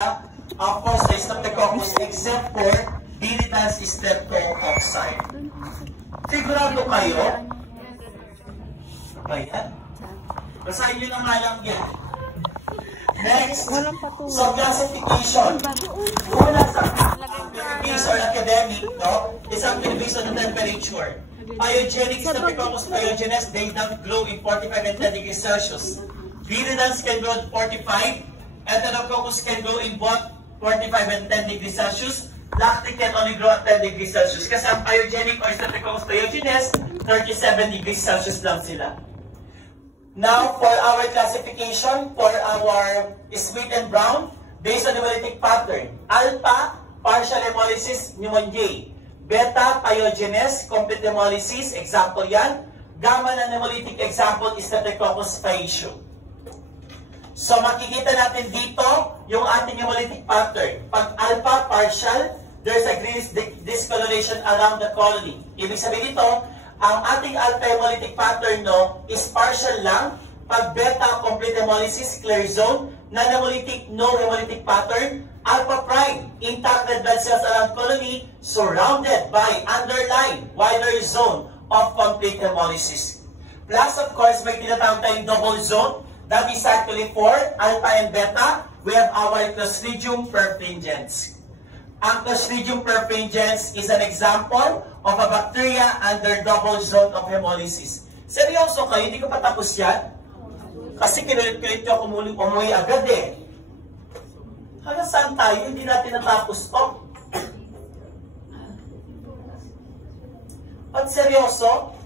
of course, the Streptococcus except for Viridans streptococci. Sigurado kayo? Ayan. Basahin nyo na nga lang yan. Next, so classification. Una sa academics or academic, no, is actually based on the temperature. Pyogenic Streptococcus pyogenes, they don't grow in 45 and 10 degrees Celsius. Viridans can grow at 45. Enterococcus can grow in both 45 and 10 degrees Celsius. Lactic can only grow at 10 degrees Celsius. Kasi ang pyogenic or Streptococcus pyogenes, 37 degrees Celsius lang sila. Now, for our classification, for our sweet and brown, based on the hemolytic pattern, alpha, partial hemolysis, pneumoniae. Beta, pyogenes, complete hemolysis, example yan. Gamma na hemolytic example is Streptococcus pyogenes. So, makikita natin dito yung ating hemolytic pattern. Pag alpha, partial, there's a green discoloration around the colony. Ibig sabihin dito, ang ating alpha hemolytic pattern no, is partial lang. Pag beta, complete hemolysis, clear zone. Non-hemolytic, no hemolytic pattern. Alpha prime, intact red blood cells around colony, surrounded by underlying wider zone of complete hemolysis. Plus, of course, may tinatawag tayong double zone. That is actually for alpha and beta. We have our Clostridium perfringens. Ang Clostridium perfringens is an example of a bacteria under double zone of hemolysis. Seryoso kayo, hindi ko pa tapos yan? Kasi kinulit-kulit ko umuwi agad eh. Hanggang saan tayo? Hindi natin natapos to. At seryoso,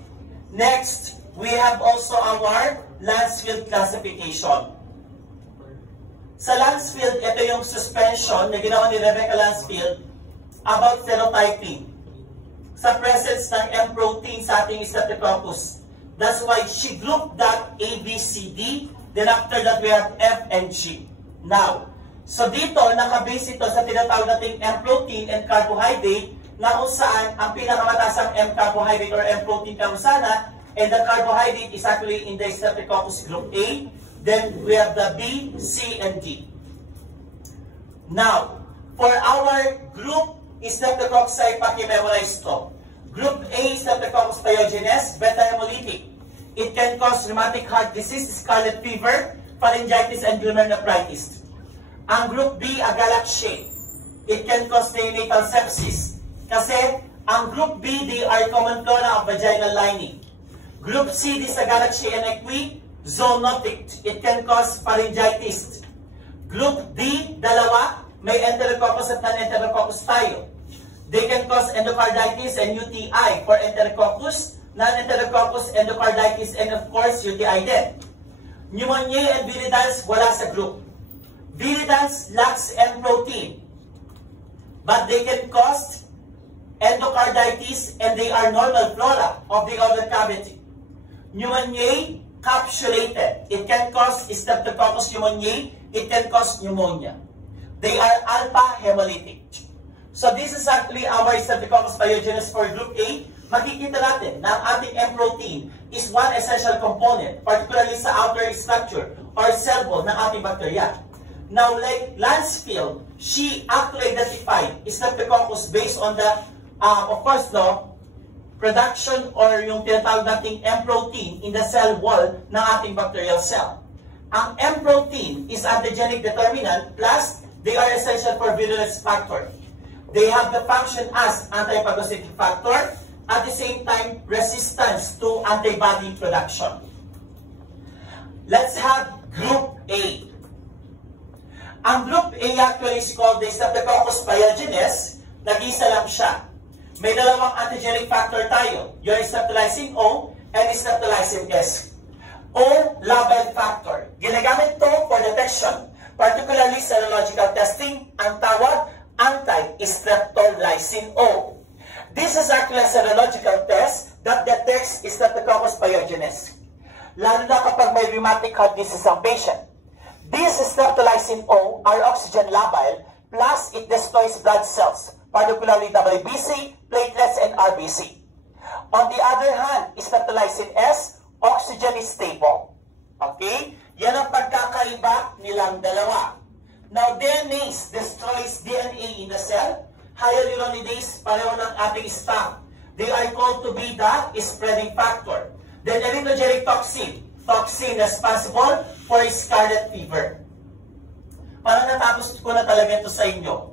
next, we have also our Lancefield classification. Sa Lancefield, ito yung suspension na ginawa ni Rebecca Lancefield about phenotyping. Sa presence ng M protein sa ating Streptococcus. That's why she grouped that A, B, C, D. Then after that, we have F and G. Now, so dito, nakabase ito sa tinatawag nating M protein and carbohydrate na kung saan ang pinakamataas M carbohydrate or M protein kung sana, and the carbohydrate is actually in the Streptococcus group A. Then we have the B, C, and D. Now, for our group Streptococci, paki-memorize to. Group A, Streptococcus pyogenes, beta hemolytic. It can cause rheumatic heart disease, scarlet fever, pharyngitis, and glomerulonephritis. Ang group B, Agalactiae. It can cause neonatal sepsis. Kasi ang group B, they are common flora of vaginal lining. Group C, this Agalactiae and Equi, zoonotic. It can cause pharyngitis. Group D, dalawa, may enterococcus at non-enterococcus tayo. They can cause endocarditis and UTI for enterococcus, non-enterococcus, endocarditis, and of course, UTI din. Pneumoniae and viridans, wala sa group. Viridans lacks M protein, but they can cause endocarditis and they are normal flora of the oral cavity. Pneumoniae, capsulated. It can cause Streptococcus pneumoniae. It can cause pneumonia. They are alpha hemolytic. So this is actually our Streptococcus pyogenes for group A. Makikita natin na ang ating M protein is one essential component, particularly sa outer structure or cell wall ng ating bacteria. Now, like Lancefield, she actually identified Streptococcus based on the, of course, no, production or yung tinatawag nating M protein in the cell wall ng ating bacterial cell. Ang M protein is antigenic determinant plus they are essential for virulence factor. They have the function as antiphagocytic factor, at the same time resistance to antibody production. Let's have group A. Ang group A actually is called the Streptococcus pyogenes. Nag-isa lang siya. May dalawang antigenic factor tayo. Yung streptolysine O and streptolysine S. O, labile factor. Ginagamit to for detection, particularly serological testing, ang tawag anti-streptolysine O. This is actually a serological test that detects Streptococcus pyogenes. Lalo na kapag may rheumatic heart disease ang patient. These streptolysine O are oxygen labile, plus it destroys blood cells, particularly WBC, platelets, and RBC. On the other hand, streptolysine S, oxygen is stable. Okay? Yan ang pagkakaiba nilang dalawa. Now, DNase destroys DNA in the cell. Hyaluronidase, pareho ng ating staff. They are called to be the spreading factor. Then, erythrogenic toxin. Toxin responsible for scarlet fever. Parang natapos ko na talaga ito sa inyo.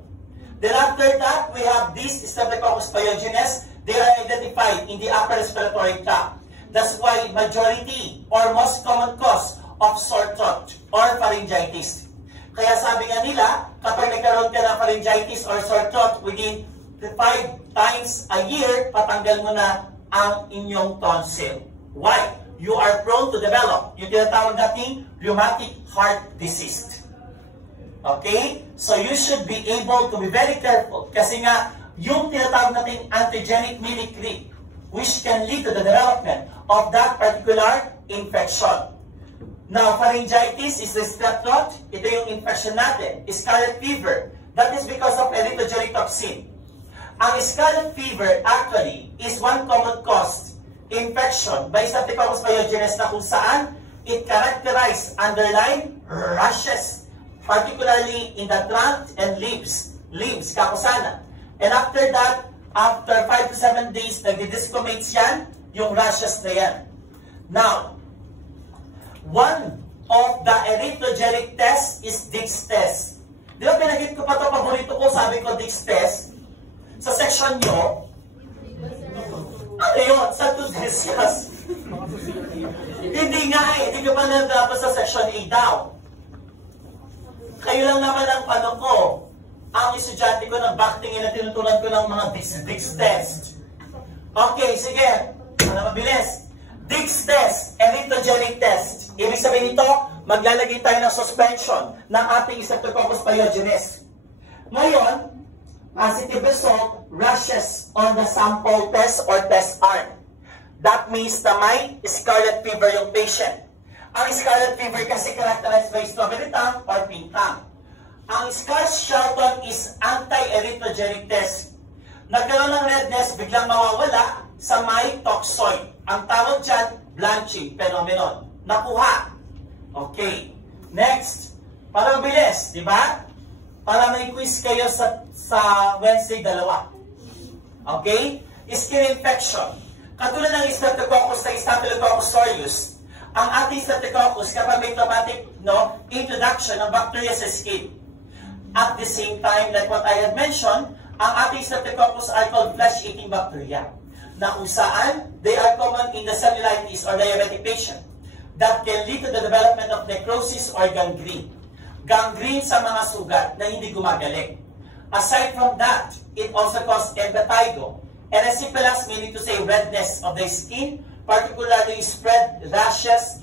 Then after that, we have these Staphylococcus pyogenes. They are identified in the upper respiratory tract. That's why majority or most common cause of sore throat or pharyngitis. Kaya sabi nga nila, kapag nagkaroon ka ng pharyngitis or sore throat within 5 times a year, patanggal mo na ang inyong tonsil. Why? You are prone to develop yung tinatawag nating rheumatic heart disease. Okay? So you should be able to be very careful kasi nga yung tinatawag nating antigenic mimicry which can lead to the development of that particular infection. Now, pharyngitis is the strep throat. Ito yung infection natin. Scarlet fever. That is because of erythrogenic toxin. Ang scarlet fever actually is one common cause infection by Staphylococcus pyogenes na kung saan it characterizes underlying rashes, particularly in the trunk and limbs, kakusana. And after that, after 5 to 7 days, nagdi-discomates yan, yung rashes na yan. Now, one of the erythrogenic tests is Dick's test. Di ba pinagit ko pa ito, paborito ko, sabi ko Dick's test. Sa section nyo, ano yun? Santos Gracias. Hindi nga eh, hindi ka pa dapat sa section A daw. Kayo lang naman ang ko, ang estudyante ko ng backtingin na tinutulan ko ng mga Dick's test. Okay, sige. Ano mabilis? Dick's test, erythrogenic test. Ibig sabihin nito, maglalagay tayo ng suspension ng ating Staphylococcus pyogenes. Ngayon, positive result, rashes on the sample test or test arm. That means na may scarlet fever yung patient. Ang scarlet fever kasi characterized by strawberry tongue or pink tongue. Ang Scarlett-Shelton is anti-erythrogenic test. Nagkaroon ng redness, biglang mawawala sa may toxoid. Ang tawag dyan, blanching phenomenon. Nakuha. Okay. Next. Para mabilis, di ba? Para may quiz kayo sa Wednesday, 2. Okay? Skin infection. Katulad ng Streptococcus sa Staphylococcus aureus, ang ating Streptococcus kapag may traumatic introduction ng bacteria sa skin. At the same time, like what I had mentioned, ang ating Streptococcus are called flesh-eating bacteria, na kung saan they are common in the cellulitis or diabetic patient that can lead to the development of necrosis or gangrene. Gangrene sa mga sugat na hindi gumagaling. Aside from that, it also causes impetigo. Erysipelas, meaning to say redness of the skin, particularly spread rashes,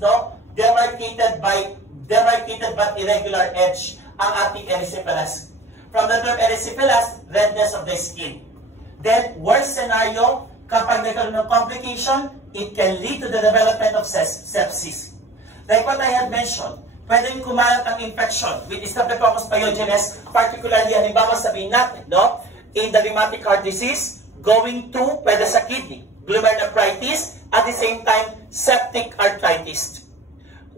demarcated but irregular edge ang ating erysipelas. From the term erysipelas, redness of the skin. Then, worst scenario, kapag nagkaroon ng complication, it can lead to the development of sepsis. Like what I had mentioned, pwedeng kumalat ang infection with Staphylococcus pyogenes, particularly, halimbawa sabihin natin, in the rheumatic heart disease, going to, pwede sa kidney, glomerulonephritis, at the same time, septic arthritis.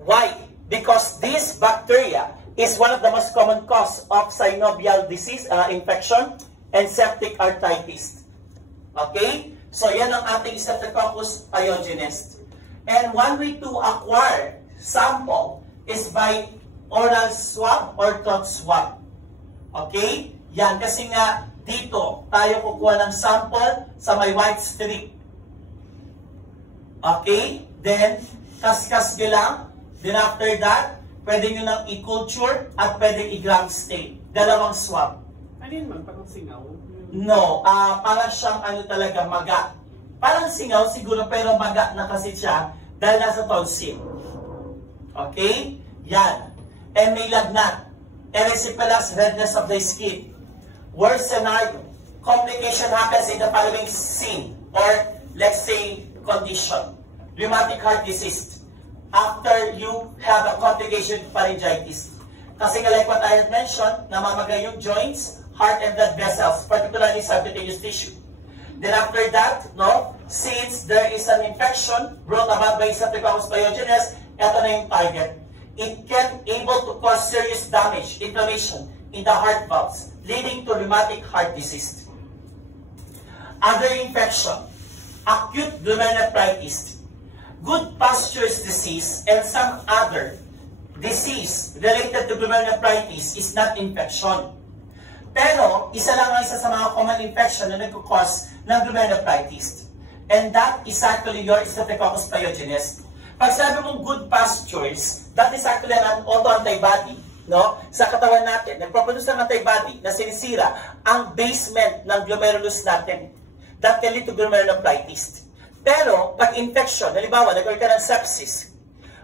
Why? Because this bacteria is one of the most common cause of synovial disease, infection, and septic arthritis. Okay? So, yan ang ating Staphylococcus pyogenes. And one way to acquire sample is by oral swab or throat swab. Okay? Yan, kasi nga dito tayo kukuha ng sample sa may white strip. Okay? Then, kaskas nyo lang. Then after that, pwede nyo nang i-culture at pwede i-gram stain. Dalawang swab. Ano yun man? Parang singaw? No, parang siyang talaga maga. Parang singaw siguro pero maga na kasi siya dahil nasa tonsil. Okay? Yan. And may lagnat. Erysipelas, redness of the skin. Worst scenario, complication happens in the following scene or let's say condition. Rheumatic heart disease. After you have a complication of pharyngitis. Kasi like what I had mentioned, namamagay yung joints, heart and blood vessels, particularly subcutaneous tissue. Then after that, since there is an infection brought about by Staphylococcus pyogenes, ito na yung target. it can able to cause serious damage, inflammation in the heart valves, leading to rheumatic heart disease. Other infection, acute glomerulonephritis, good pastures disease, and some other disease related to glomerulonephritis is not infection. Pero, isa sa mga common infection na nagkukos ng glomerulonephritis. And that is actually your Staphylococcus pyogenes. Pag sabi mong good pastures, that is actually an auto-antibody, no? Sa katawan natin, nagproproduce ng antibody na sinisira ang basement ng glomerulus natin. That can lead to glomerulonephritis. Pero, pag infection, halimbawa, nagkaroon ka ng sepsis,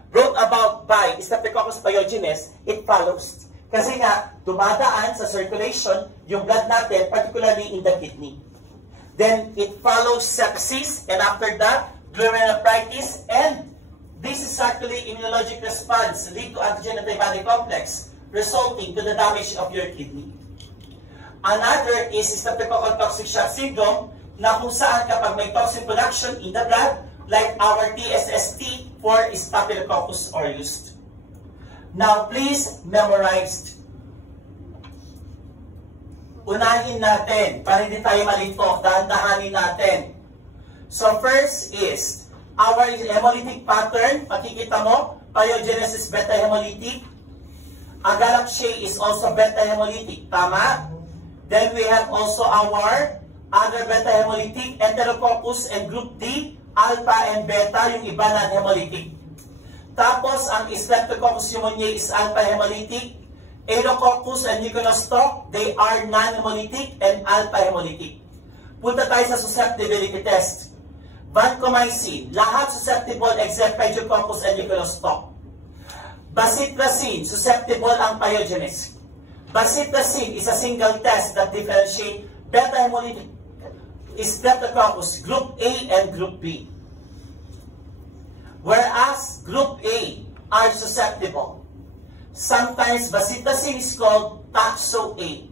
brought about by Staphylococcus pyogenes, it follows. Kasi nga, dumadaan sa circulation yung blood natin, particularly in the kidney. Then, it follows sepsis, and after that, glomerulonephritis, and this is actually immunologic response lead to antigen-antibody complex, resulting to the damage of your kidney. Another is Staphylococcus toxic shock syndrome, na kung saan kapag may toxin production in the blood, like our TSST for Staphylococcus aureus. Now, please memorize. Unahin natin, para hindi tayo malito, dahan-dahanin natin. So, first is, our hemolytic pattern, makikita mo, pyogenesis beta hemolytic. Agalactiae is also beta hemolytic, tama? Then we have also our other beta hemolytic, Enterococcus and group D, alpha and beta, yung iba non-hemolytic. Tapos, ang Streptococcus pneumoniae is alpha hemolytic. Alococcus and Leukonostoc, they are non-hemolytic and alpha hemolytic. Punta tayo sa susceptibility test. Vancomycin, lahat susceptible except Pediococcus and Leukonostoc. Bacitracin, susceptible ang pyogenes. Bacitracin is a single test that differentiate beta hemolytic Streptococcus, group A and group B. Whereas group A are susceptible. Sometimes bacitracin is called Taxo-A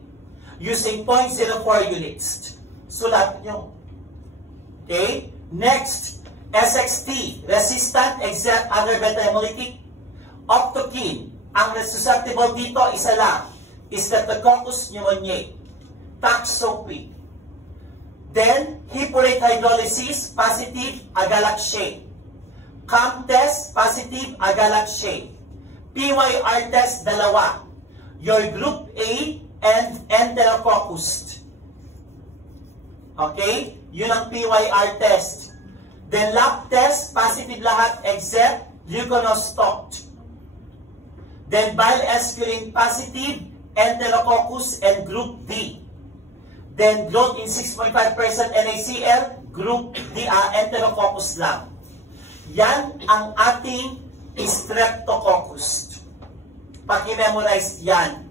using 0.04 units. Sulat nyo. Okay? Next, SXT, resistant except other beta hemolytic. Octokine, ang susceptible dito, isa lang, Streptococcus pneumoniae. Taxo-P. Then, hipurate hydrolysis, positive, Agalactiae. CAM test, positive, Agalactiae. PYR test, dalawa. Your group A and Enterococcus. Okay? Yun ang PYR test. Then lab test, positive lahat except Leukonostoc. Then bile aspirine positive, Enterococcus and group D. Then growth in 6.5% NaCl, group D, Enterococcus lang. Yan ang ating Streptococcus. Pag-memorize yan.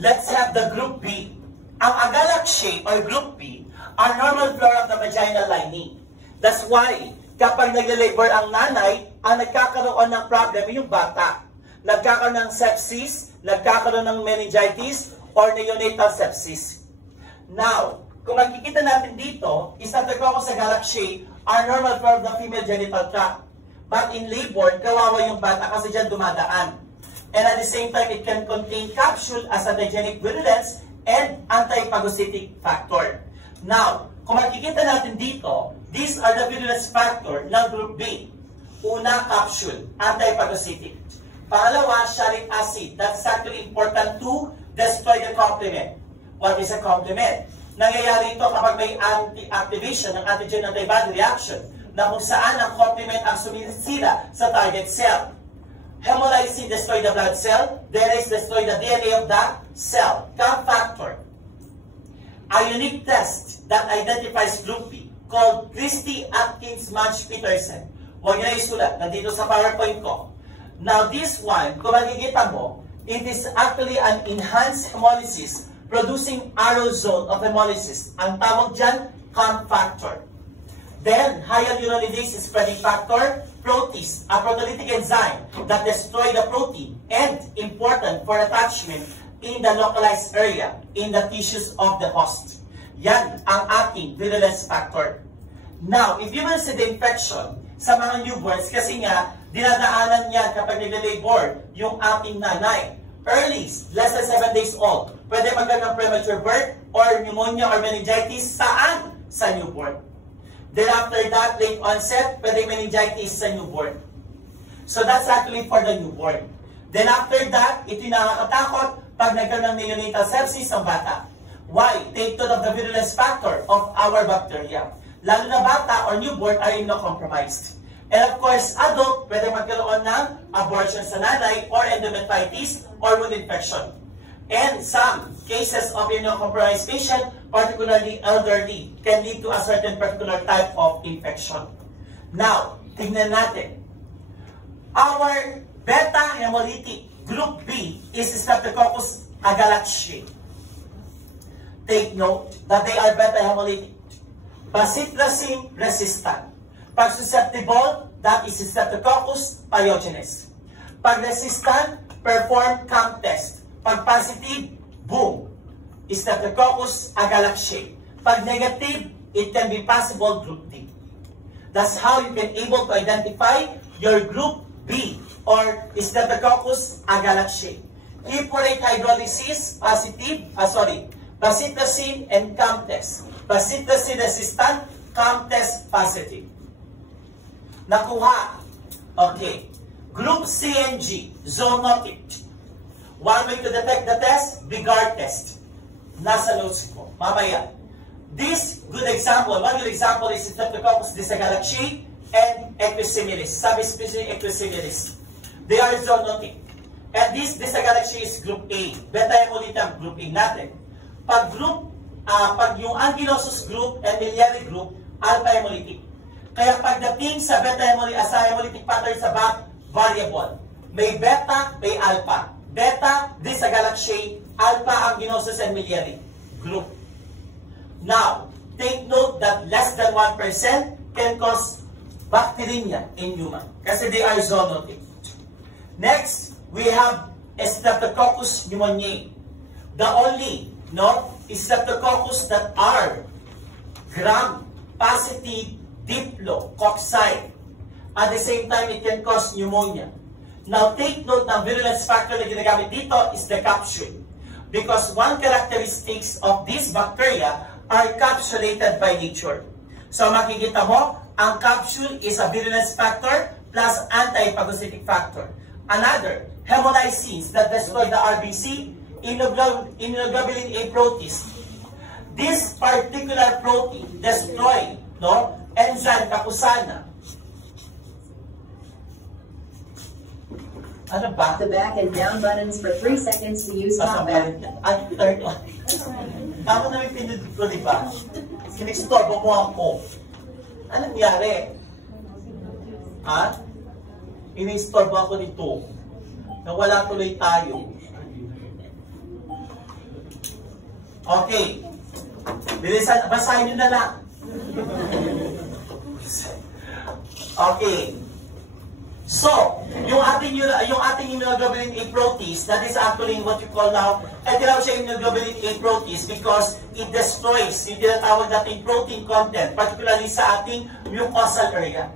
Let's have the group B. Ang Agalactiae or group B are normal flora of the vaginal lining. That's why, kapag nagle-labor ang nanay, ang nagkakaroon ng problem yung bata. Nagkakaroon ng sepsis, nagkakaroon ng meningitis, or neonatal sepsis. Now, kung makikita natin dito, Staphylococcus Agalactiae are normal flora of the female genital tract. But in labor, kawawa yung bata kasi dyan dumadaan. And at the same time, it can contain capsule as antigenic virulence and antiphagocytic factor. Now, kung makikita natin dito, these are the virulence factor ng group B. Una, capsule, antiphagocytic. Pangalawa, shalic acid. That's actually important to destroy the complement. What is a complement? Nangyayari ito kapag may anti-activation ng antigen-antibody reaction na kung saan ang complement ang sumisira sa target cell. Hemolysis destroy the blood cell, Derase destroy the DNA of the cell. CAM factor. A unique test that identifies group B called Christie-Atkins-Munch-Peterson. Huwag nyo na isulat, nandito sa PowerPoint ko. Now this one, kung makikita mo, it is actually an enhanced hemolysis producing aerosol of hemolysis. Ang tawag dyan, CAM factor. Then, hyaluronidase is spreading factor, protease, a proteolytic enzyme that destroy the protein and important for attachment in the localized area in the tissues of the host. Yan ang ating virulence factor. Now, if you will see the infection sa mga newborns, kasi nga, Dinadaanan yan kapag nag-labor yung ating nanay. Early, less than 7 days old. Pwede magkaroon ng premature birth or pneumonia or meningitis. Saan? Sa newborn. Then after that, late onset, pwede meningitis sa newborn. So that's actually for the newborn. Then after that, ito yung nakakatakot pag nagkaroon ng neonatal sepsis ang bata. Why? Take note of the virulence factor of our bacteria. Lalo na bata or newborn are immunocompromised. And of course, adult, pwede magkaroon ng abortion sa nanay or endometritis or wound infection. And some cases of immunocompromised patient, particularly elderly, can lead to a certain particular type of infection. Now, tignan natin. Our beta hemolytic group B is Streptococcus agalactiae. Take note that they are beta hemolytic. Bacitracin resistant. Pag susceptible, that is Streptococcus pyogenes. Pag resistant, perform CAMP test. Pag positive, boom, Streptococcus agalactiae. Pag negative, it can be possible group D. That's how you can able to identify your group B or Streptococcus agalactiae. Eporate hydrolysis, positive, bacitracin and CAMP test. Bacitracin resistant, CAMP test positive. Nakuha. Okay. Group C and G, zoonotic. One way to detect the test, Bigard test. Nasa notes ko. Mamaya. This good example, one good example is Streptococcus agalactiae and Equisimilis. Subspecies Equisimilis. They are zoonotic. And this agalactiae is group A. Beta hemolytic group A natin. Pag yung ankylosing group and miliary group, alpha hemolytic. Kaya pagdating sa hemolytic pattern sa back, variable. May beta, may alpha. Beta, this agalactiae, alpha, ankylosing and miliary group. Now, take note that less than 1% can cause bacteremia in human kasi they are zoonotic. Next, we have Streptococcus pneumoniae. The only Streptococcus that are gram-positive diplococci. At the same time, it can cause pneumonia. Now, take note ng virulence factor na ginagamit dito is the capsule. Because one characteristics of these bacteria are capsulated by nature. So, makikita mo, ang capsule is a virulence factor plus anti-phagocytic factor. Another, hemolysins that destroy the RBC, immunoglobulin A protease. This particular protein destroy enzyme Kakusana. Ano ba? The back and down buttons for 3 seconds to use hot back. Ay, third one. Ako na may pinindot ko, di ba? Sinistorbo mo ako. Anong nangyari? Ha? Inistorbo ako nito. Nawala tuloy tayo. Okay. Bilisan, basahin nyo na lang. Okay. So, yung ating immunoglobulin A protease, that is actually what you call now, ay tinawag siya immunoglobulin A protease because it destroys yung tinatawag nating protein content, particularly sa ating mucosal area.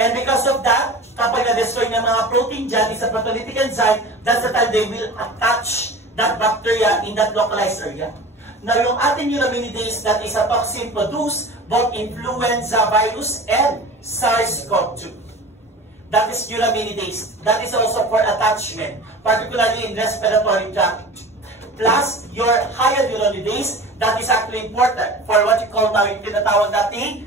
And because of that, kapag na-destroy ng mga protein dyan, is a proteolytic enzyme, that's the time they will attach that bacteria in that localized area. Now, yung ating neuraminidase, that is a toxin produced both influenza virus and SARS-CoV-2. That is neuraminidase. That is also for attachment, particularly in respiratory tract. Plus, your higher neuraminidase, that is actually important for what you call now yung tinatawag natin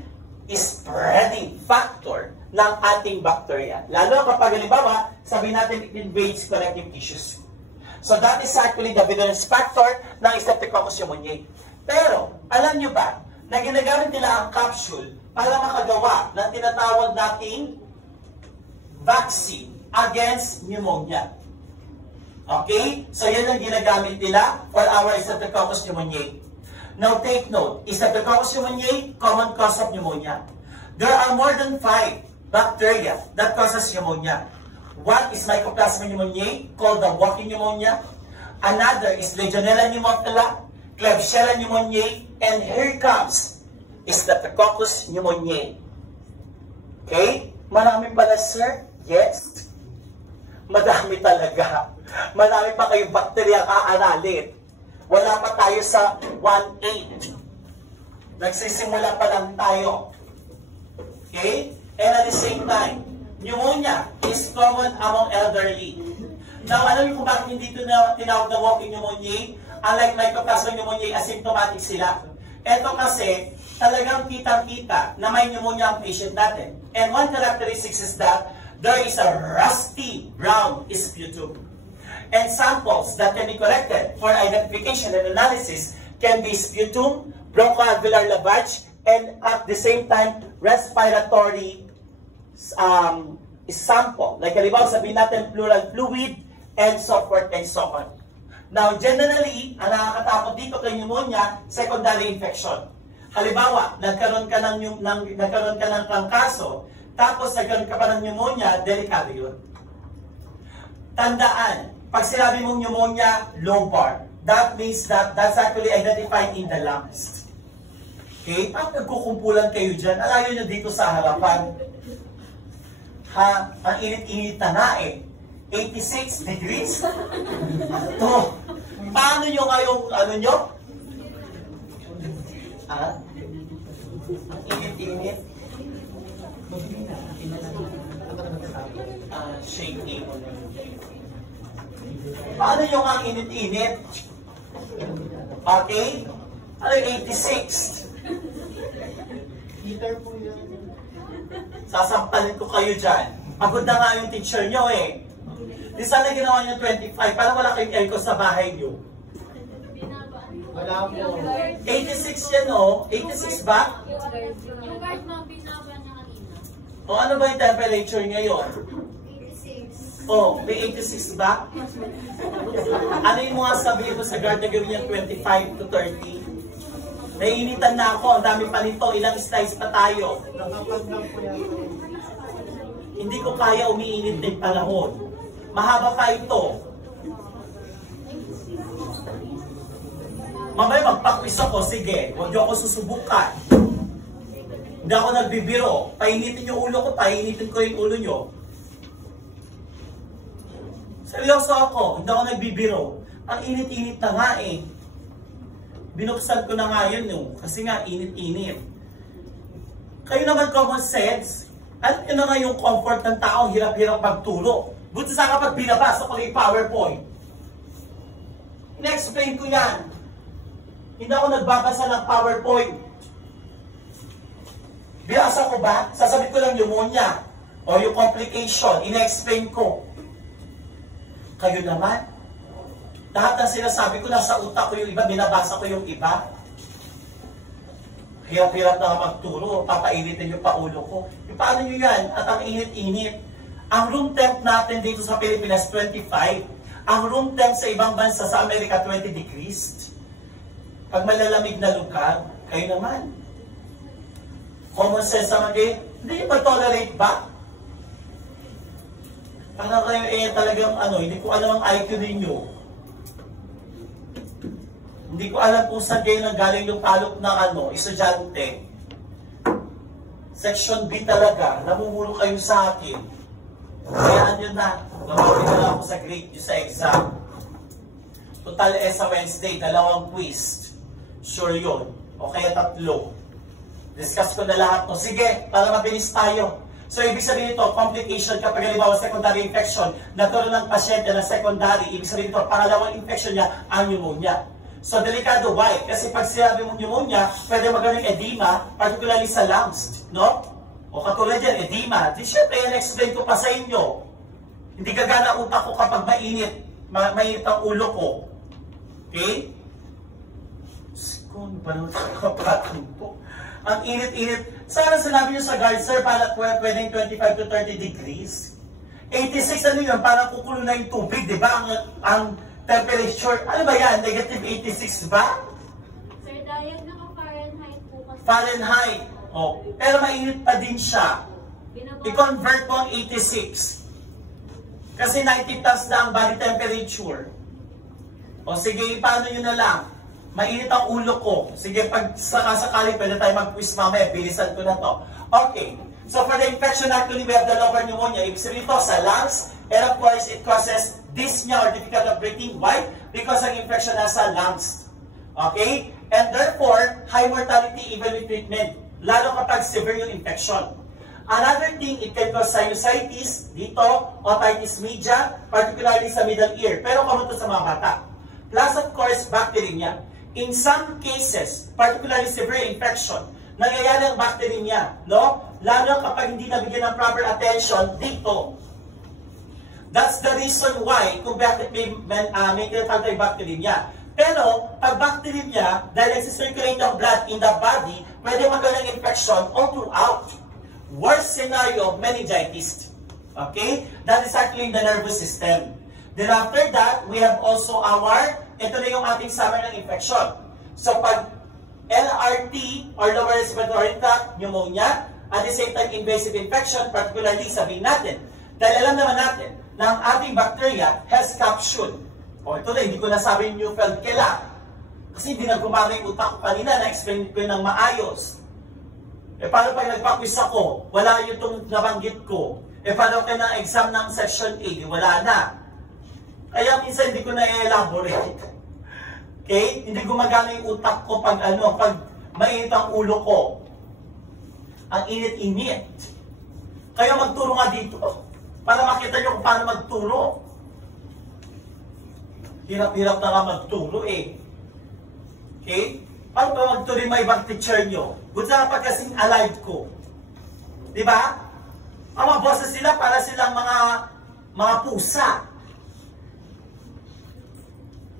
spreading factor ng ating bacteria. Lalo kapag halimbawa, sabihin natin it invades connective tissues. So that is actually the virulence factor ng Streptococcus pneumoniae. Pero, alam nyo ba, na ginagamit nila ang capsule para makagawa ng tinatawag nating vaccine against pneumonia. Okay? So yan ang ginagamit nila for our Streptococcus pneumoniae. Now take note, Streptococcus pneumoniae, common cause of pneumonia. There are more than 5 bacteria that causes pneumonia. One is Mycoplasma pneumoniae, called the walking pneumonia. Another is Legionella pneumophila, Klebsiella pneumoniae, and here comes Streptococcus pneumoniae. Okay? Marami pala, sir. Yes. Madami talaga. Madami pa kayong bakterya kaaralin. Wala pa tayo sa 1.8. Nagsisimula pa lang tayo. Okay? And at the same time, pneumonia is common among elderly. Now, alam niyo kung bakit hindi ito tinawag na walking pneumonia? Unlike mycoplasma pneumonia, asymptomatic sila. Ito kasi, talagang kitang-kita na may pneumonia ang patient natin. And one characteristic is that there is a rusty brown sputum. And samples that can be collected for identification and analysis can be sputum, bronchoalveolar lavage, and at the same time, respiratory sample. Like halimbawa sabihin natin pleural fluid, and so forth and so on. Now, generally, ang nakakatakot dito kay pneumonia, secondary infection. Halimbawa, nagkaroon ka ng trangkaso, tapos nagkaroon ka pa ng pneumonia, delikado yun. Tandaan, pag sinabi mong pneumonia, lobar. That means that that's actually identified in the lungs. Okay? Pag nagkukumpulan kayo dyan, alayo nyo dito sa harapan. Ha? Ang init-init na nga eh. 86 degrees? Ito. Paano nyo ngayong, ano nyo? Ha? Ang init-init. Shaking. Paano yung ang init-init? Okay? Ano yung 86? Heater po yun. Sasampalin ko kayo dyan. Pagod na nga yung teacher nyo eh. Di sana ginawa nyo 25. Parang wala kayong aircon sa bahay nyo. Wala po. 86 yan o. 86 ba? Yung guard mo, binaba niya kanina. O ano ba yung temperature ngayon? 86. O, may 86 ba? Ano yung mga sabihin mo sa guard na gawin yung 25 to 30? Naiinitan na ako. Ang dami pa nito. Ilang slides pa tayo. Hindi ko kaya umiinit ng panahon. Mahaba pa ito. Mamaya magpakwis ako. Sige, huwag niyo ako susubukan. Hindi ako nagbibiro. Painitin yung ulo ko, painitin ko yung ulo nyo. Seryoso ako, hindi ako nagbibiro. Ang init-init na nga eh. Binuksan ko na nga yun no, kasi nga init-init. Kayo naman common sense, alam nyo na nga yung comfort ng tao, hirap-hirap magturo. Buti sa kapag binabasa ko yung PowerPoint. In-explain ko yan. Hindi ako nagbabasa ng PowerPoint. Binasa ko ba? Sasabihin ko lang pneumonia o yung complication. In-explain ko. Kayo naman, lahat ng sinasabi ko, nasa utak ko yung iba, binabasa ko yung iba. Hirap-hirap na magturo, papainitin yung paulo ko. E paano nyo yan? At ang init-init. Ang room temp natin dito sa Pilipinas, 25. Ang room temp sa ibang bansa sa Amerika, 20 degrees. Pag malalamig na lugar, kayo naman. Common sense naman kayo, hindi nyo mag-tolerate ba? Parang kayo talagang hindi ko alam ang IQ ninyo. Hindi ko alam kung saan kayo nanggaling yung palok ng estudyante. Section B talaga, namumuro kayo sa akin. Kayaan nyo na, lumapit na lang ako sa grade nyo sa exam. Total sa Wednesday, 2 quiz. Sure yun. O kaya 3. Discuss ko na lahat to. Sige, para mabilis tayo. So, ibig sabihin ito, complication kapag halimbawa secondary infection, nagkaroon ng pasyente na secondary, ibig sabihin ito, pangalawang infection niya, ang pneumonia. So, delikado, why? Kasi pag sinabi mong pneumonia, pwede magkaroon ng edema, particularly sa lungs, no? O katulad yan, edema. Di syempre, explain ko pa sa inyo. Hindi gagana utak ko kapag mainit, mainit ang ulo ko. Okay? Kung ba naman sa kapatid po? Ang init-init. Sana sinabi nyo sa guard, sir, para pwedeng 25 to 30 degrees. 86, ano yun? Parang kukulo na yung tubig, di ba? Ang temperature, ano ba yan? Negative 86 ba? Sir, dahil naka-Fahrenheit po kasi. Fahrenheit. Oh. Pero mainit pa din siya. I-convert mo ang 86. Kasi 90 plus na ang body temperature. O sige, paano nyo na lang? Mainit ang ulo ko. Sige, pag sakasakali, pwede tayo mag-quiz mamaya. Bilisan ko na to. Okay. So for the infection, actually, we have the lobar pneumonia. Ibig sabihin ito sa lungs, and of course, it causes dyspnea or difficult of breathing. Why? Because ang infection nasa lungs. Okay? And therefore, high mortality even with treatment. Lalo kapag severe yung infection. Another thing, it can cause sinusitis, dito, otitis media, particularly sa middle ear. Pero kamunto sa mga bata. Plus, of course, bacteremia. In some cases, particularly severe infection, nangyayari ang bacteremia, no? Lalo kapag hindi nabigyan ng proper attention dito. That's the reason why kung bakit may tinatawag tayong bacteremia. Pero, pag bacteremia, dahil nagsisirculate ang blood in the body, pwede magkaroon ng infection all throughout. Worst scenario, meningitis. Okay? That is actually in the nervous system. Then after that, we have also ito na yung ating summary ng infection. So pag LRT or lower respiratory tract pneumonia, at the same time invasive infection, particularly sabihin natin, dahil alam naman natin na ang ating bacteria has capsule. O ito na, hindi ko nasabi yung Neufeld-Kela. Kasi hindi na gumana yung utak ko kanina, na-explain ko ng maayos. Paano pag nagpa-quiz ako, wala yung itong nabanggit ko. Paano kayo ng exam ng section A, wala na. Kaya minsan hindi ko na-elaborate. Okay? Hindi gumagana yung utak ko pag mainit ang ulo ko. Ang init-init. Kaya magturo nga dito. Para makita nyo kung paano magturo. Hirap-hirap na nga magturo eh. Okay? Paano ba magturo yung may ibang teacher nyo? Buti na pagkasing alive ko. Diba? Ang mga boses sila para silang mga pusa.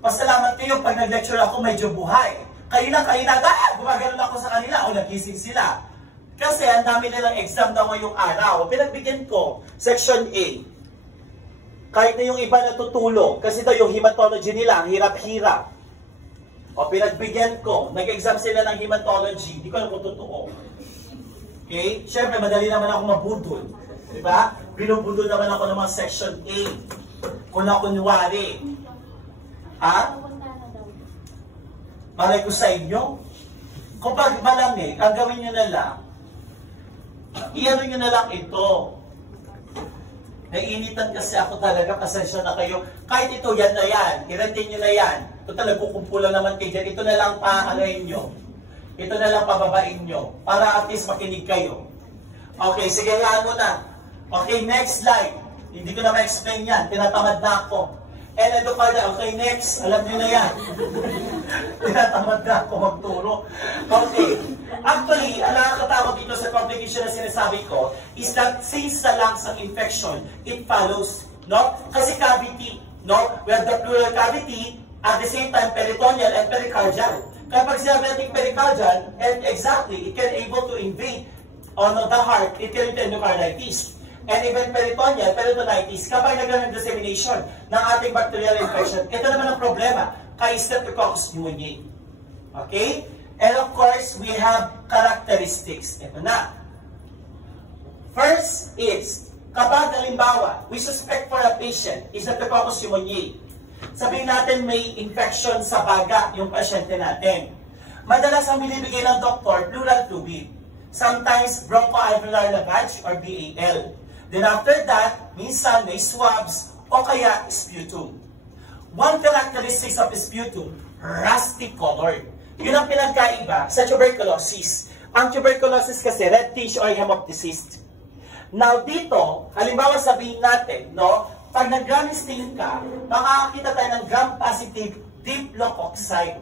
Pasalamat kayo pag nag-lecture ako medyo buhay. Kayo na, gumagano'n ako sa kanila o nagising sila. Kasi ang dami nilang exam na ngayong araw. Pinagbigyan ko, section A. Kahit na yung iba natutulog, kasi ito yung hematology nila, ang hirap-hirap. O pinagbigyan ko, nag-exam sila ng hematology, hindi ko alam kung totoo. Okay? Siyempre, madali naman ako mabudol. Diba? Binubudol naman ako ng mga section A. Kung na kunwari. Ha? Malay ko sa inyo. Kung pag malamig, ang gawin nyo na lang, iano nyo na lang ito. Naiinitan kasi ako talaga, pasensya na kayo. Kahit ito, yan na yan. I-retain nyo na yan. Ito talaga, kukumpulan naman kayo dyan. Ito na lang paalayin nyo. Ito na lang pababain nyo. Para at least makinig kayo. Okay, sige, yan mo na. Okay, next slide. Hindi ko na ma-explain yan. Tinatamad na ako. And ito pa na, okay, next. Alam nyo na yan. Tinatamad na ako magturo. Okay. Actually, ang nakakatawag dito sa complication na sinasabi ko is that since the lungs ang infection, it follows. No? Kasi cavity, no? We have the pleural cavity, at the same time peritoneal and pericardial. Kapag sinabi natin pericardial, and exactly, it can able to invade on the heart, it can lead to endocarditis. And even peritoneal, peritonitis, kapag nagkaroon ng dissemination ng ating bacterial infection, ito naman ang problema kay Streptococcus pneumoniae. Okay? And of course, we have characteristics. Ito na. First is, kapag halimbawa, we suspect for a patient is Streptococcus pneumoniae. Sabihin natin may infection sa baga yung pasyente natin. Madalas ang binibigay ng doktor, pleural fluid. Sometimes bronchoalveolar lavage or BAL. Then after that, minsan may swabs o kaya sputum. One characteristic of sputum, rusty colored. Yun ang pinagkaiba sa tuberculosis. Ang tuberculosis kasi red tissue or hemoptysis. Now dito, halimbawa sabihin natin, no, pag nag-gram stain ka, makakakita tayo ng gram-positive diplococci.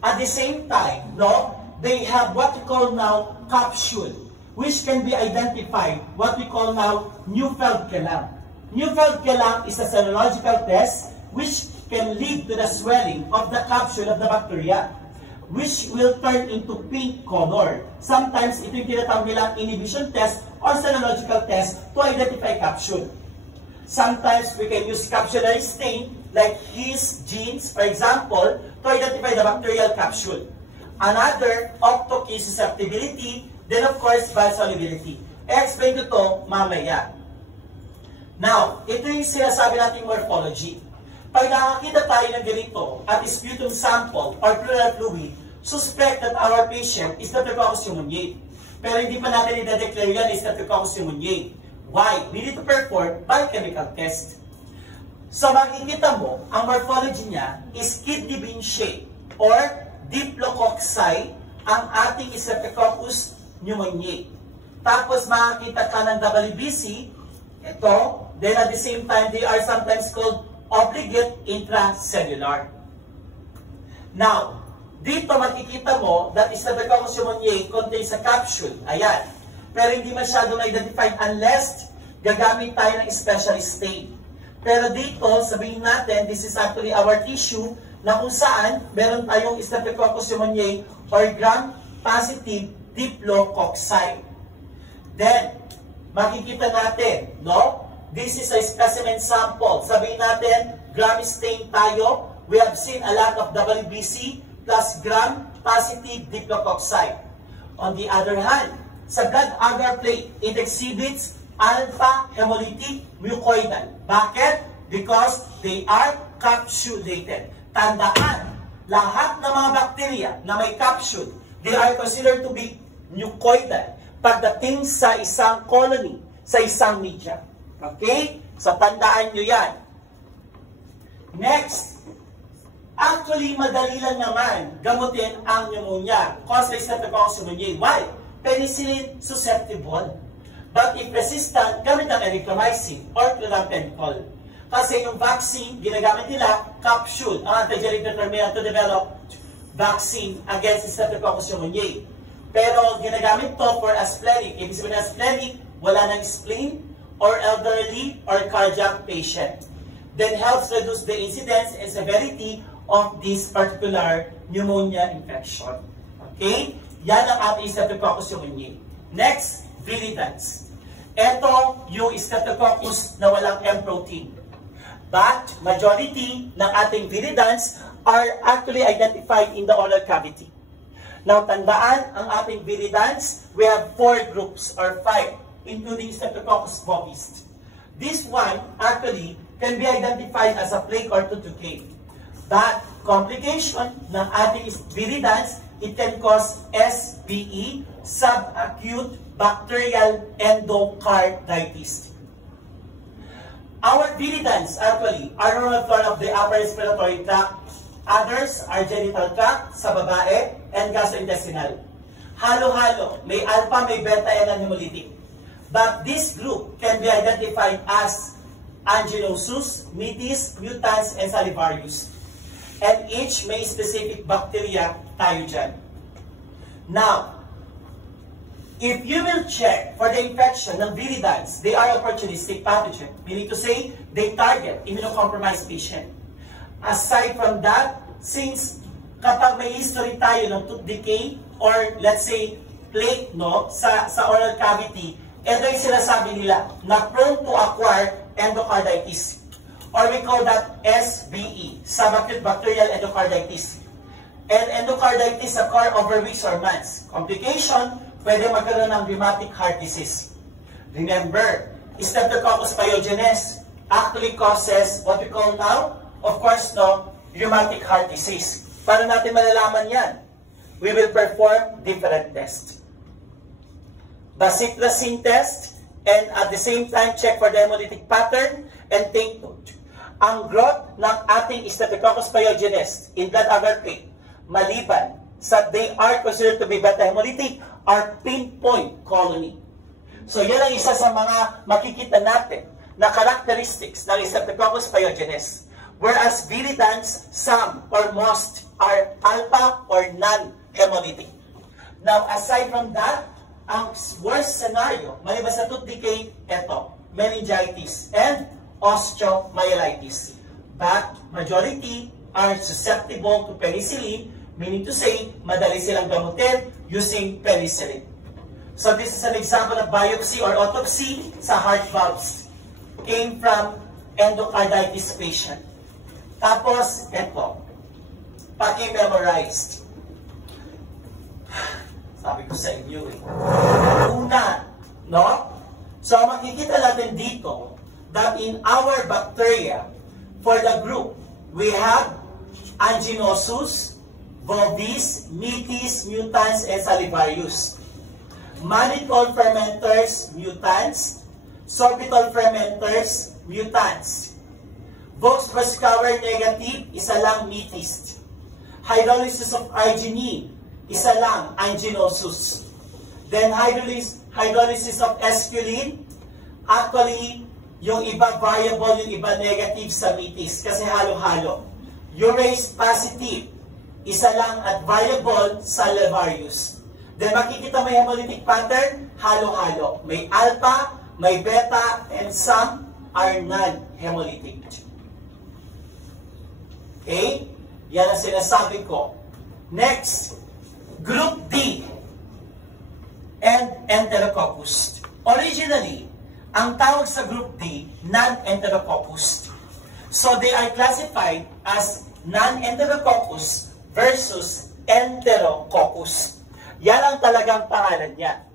At the same time, no, they have what we call now capsule, which can be identified, what we call now Neufeld-Kela. Neufeld-Kela is a serological test which can lead to the swelling of the capsule of the bacteria, which will turn into pink color. Sometimes ito yung tinatawag nilang inhibition test or serological test to identify capsule. Sometimes we can use capsular stain like yeast, genes, for example, to identify the bacterial capsule. Another, octo-key susceptibility, then of course, biosolubility. I-explain ko to mamaya. Now, ito yung sinasabi nating morphology. Pag nakakita tayo ng ganito at sputum sample or pleural fluid, suspect that our patient is Streptococcus pneumoniae. Pero hindi pa natin i-declare yan is Streptococcus pneumoniae. Why? We need to perform biochemical test. So makikita mo, ang morphology niya is kidney bean shape or diplococci ang ating Streptococcus pneumoniae. Tapos makikita ka ng WBC, ito, then at the same time, they are sometimes called obligate intracellular. Now, dito makikita mo that Streptococcus pneumoniae contains a capsule. Ayan. Pero hindi masyadong identified unless gagamit tayo ng special stain. Pero dito, sabihin natin, this is actually our tissue na kung saan meron tayong Streptococcus pneumoniae or gram-positive diplococci. Then, makikita natin, no? This is a specimen sample. Sabihin natin, gram stain tayo. We have seen a lot of WBC plus gram-positive diplococci. On the other hand, sa blood agar plate, it exhibits alpha hemolytic mucoidal. Bakit? Because they are capsulated. Tandaan, lahat ng mga bakterya na may capsule, they are considered to be mucoidal pagdating sa isang colony, sa isang media. Okay? So, tandaan nyo yan. Next, actually, madali lang naman gamutin ang pneumonia caused by Streptococcus pneumoniae. Why? Penicillin susceptible. But if resistant, gamit ang erythromycin or cloramfenicol. Kasi yung vaccine, ginagamit nila capsule, ang antigenic determinant to develop vaccine against Streptococcus pneumoniae. Pero ginagamit to for asplenic. Ibig sabihin asplenic, wala ng spleen or elderly or cardiac patient. Then helps reduce the incidence and severity of this particular pneumonia infection. Okay? Yan ang ating Streptococcus pneumoniae. Next, viridans. Ito yung Streptococcus na walang M protein. But majority ng ating viridans are actually identified in the oral cavity. Now, tandaan ang ating viridans, we have 4 groups or 5, including Streptococcus bovis. This one actually can be identified as a plague or tuberculosis. But complication ng ating viridans, it can cause SBE, subacute bacterial endocarditis. Our viridans actually are normal flora of the upper respiratory tract. Others are genital tract sa babae and gastrointestinal. Halo-halo, may alpha, may beta, and hemolytic. But this group can be identified as ankylosing, mitis, mutans, and salivarius. And each may specific bacteria tayo dyan. Now, if you will check for the infection ng viridans, they are opportunistic pathogen. Meaning to say, they target immunocompromised patient. Aside from that, since kapag may history tayo ng tooth decay or let's say plaque no, sa oral cavity, ito yung sinasabi nila na prone to acquire endocarditis. Or we call that SBE, subacute bacterial endocarditis. And endocarditis occur over weeks or months. Complication, pwede magkaroon ng rheumatic heart disease. Remember, Streptococcus pyogenes actually causes what we call now, of course, no, rheumatic heart disease. Paano natin malalaman yan? We will perform different tests. Bacitracin test, and at the same time, check for the hemolytic pattern, and take note. Ang growth ng ating Streptococcus pyogenes in blood agar plate, maliban sa they are considered to be beta hemolytic, are pinpoint colony. So yan ang isa sa mga makikita natin na characteristics ng Streptococcus pyogenes. Whereas viridans, some or most are alpha or non-hemolytic. Now, aside from that, ang worst scenario, maliban sa tooth decay, eto, meningitis and osteomyelitis. But majority are susceptible to penicillin, meaning to say, madali silang gamutin using penicillin. So this is an example of biopsy or autopsy sa heart valves. Came from endocarditis patient. Tapos, eto, paki-memorized. Sabi ko sa inyo eh. Una, no? So makikita natin dito that in our bacteria, for the group, we have Ankylosing, bovis, mitis, mutans, and salivarius. mannitol fermenters, mutants. Sorbitol fermenters, mutants. Vox-Boscauer negative, isa lang, methyst. Hydrolysis of arginine, isa lang, anginosus. Then hydrolysis of esculin, actually, yung iba variable, yung iba negative sa methyst kasi halo-halo. Urease positive, isa lang at variable sa Salivarius. Then makikita may hemolytic pattern, halo-halo. May alpha, may beta, and some are non-hemolytic. Okay? Yan ang sinasabi ko. Next, Group D and Enterococcus. Originally, ang tawag sa Group D, non-Enterococcus. So they are classified as non-Enterococcus versus Enterococcus. Yan ang talagang pangalan niya.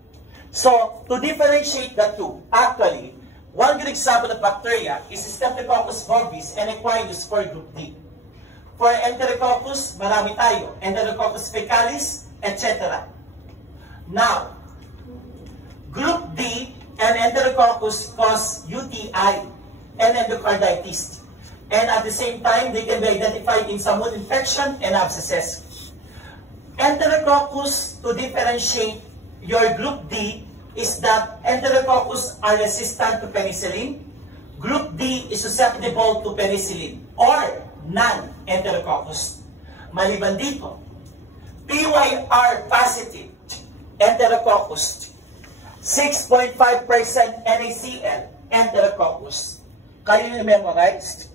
So, to differentiate the two, actually, one good example of bacteria is Streptococcus bovis and Equinus for Group D. For Enterococcus, marami tayo. Enterococcus faecalis, etc. Now, Group D and Enterococcus cause UTI and endocarditis. And at the same time, they can be identified in some wound infection and abscesses. Enterococcus, to differentiate your Group D, is that Enterococcus are resistant to penicillin. Group D is susceptible to penicillin or non-Enterococcus. Maliban dito, PYR positive Enterococcus, 6.5% NaCl Enterococcus. Kayo yung memorized?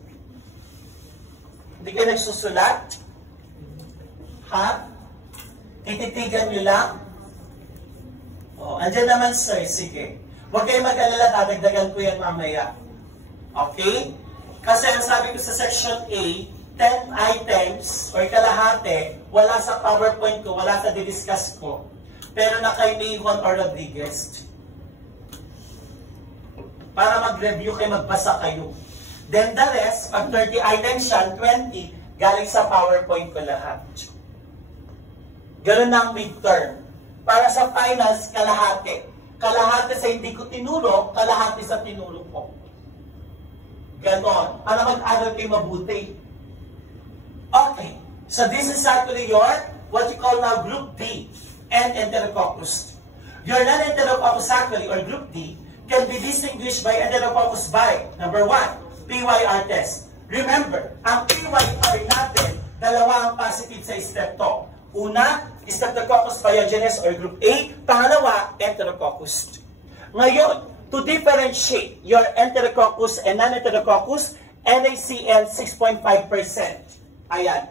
Hindi kayo nagsusulat? Ha? Tititigan nyo lang? O, andyan naman sir, sige. Huwag kayo mag-alala, dadagdagan ko yan mamaya. Okay? Kasi ang sabi ko sa section A, 10 items or kalahati, wala sa PowerPoint ko, wala sa didiscuss ko. Pero na kay Mayhon or Rodriguez. Para mag-review kayo, magbasa kayo. Then the rest, pag 30 items yan, 20, galing sa PowerPoint ko lahat. Ganun na ang midterm. Para sa finals, kalahati. Kalahati sa hindi ko tinuro, kalahati sa tinuro ko. Ganon. Para mag-aral kayo mabuti. Okay. So this is actually your, what you call now, Group D and Enterococcus. Your non-Enterococcus actually, or Group D, can be distinguished by Enterococcus by, number 1, PYR test. Remember, ang PYR natin, dalawa ang positive sa strepto. Una, Streptococcus pyogenes or Group A. Pangalawa, Enterococcus. Ngayon, to differentiate your Enterococcus and non-Enterococcus, NaCl 6.5%. Ayan.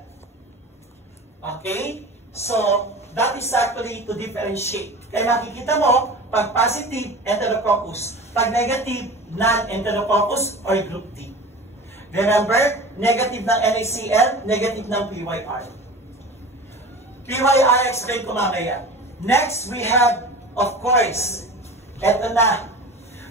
Okay? So, that is actually to differentiate. Kaya makikita mo, pag positive, Enterococcus. Pag negative, non-Enterococcus or Group D. Remember, negative ng NaCl, negative ng PYR. PYR, explain ko mamaya. Next, we have, of course, eto na,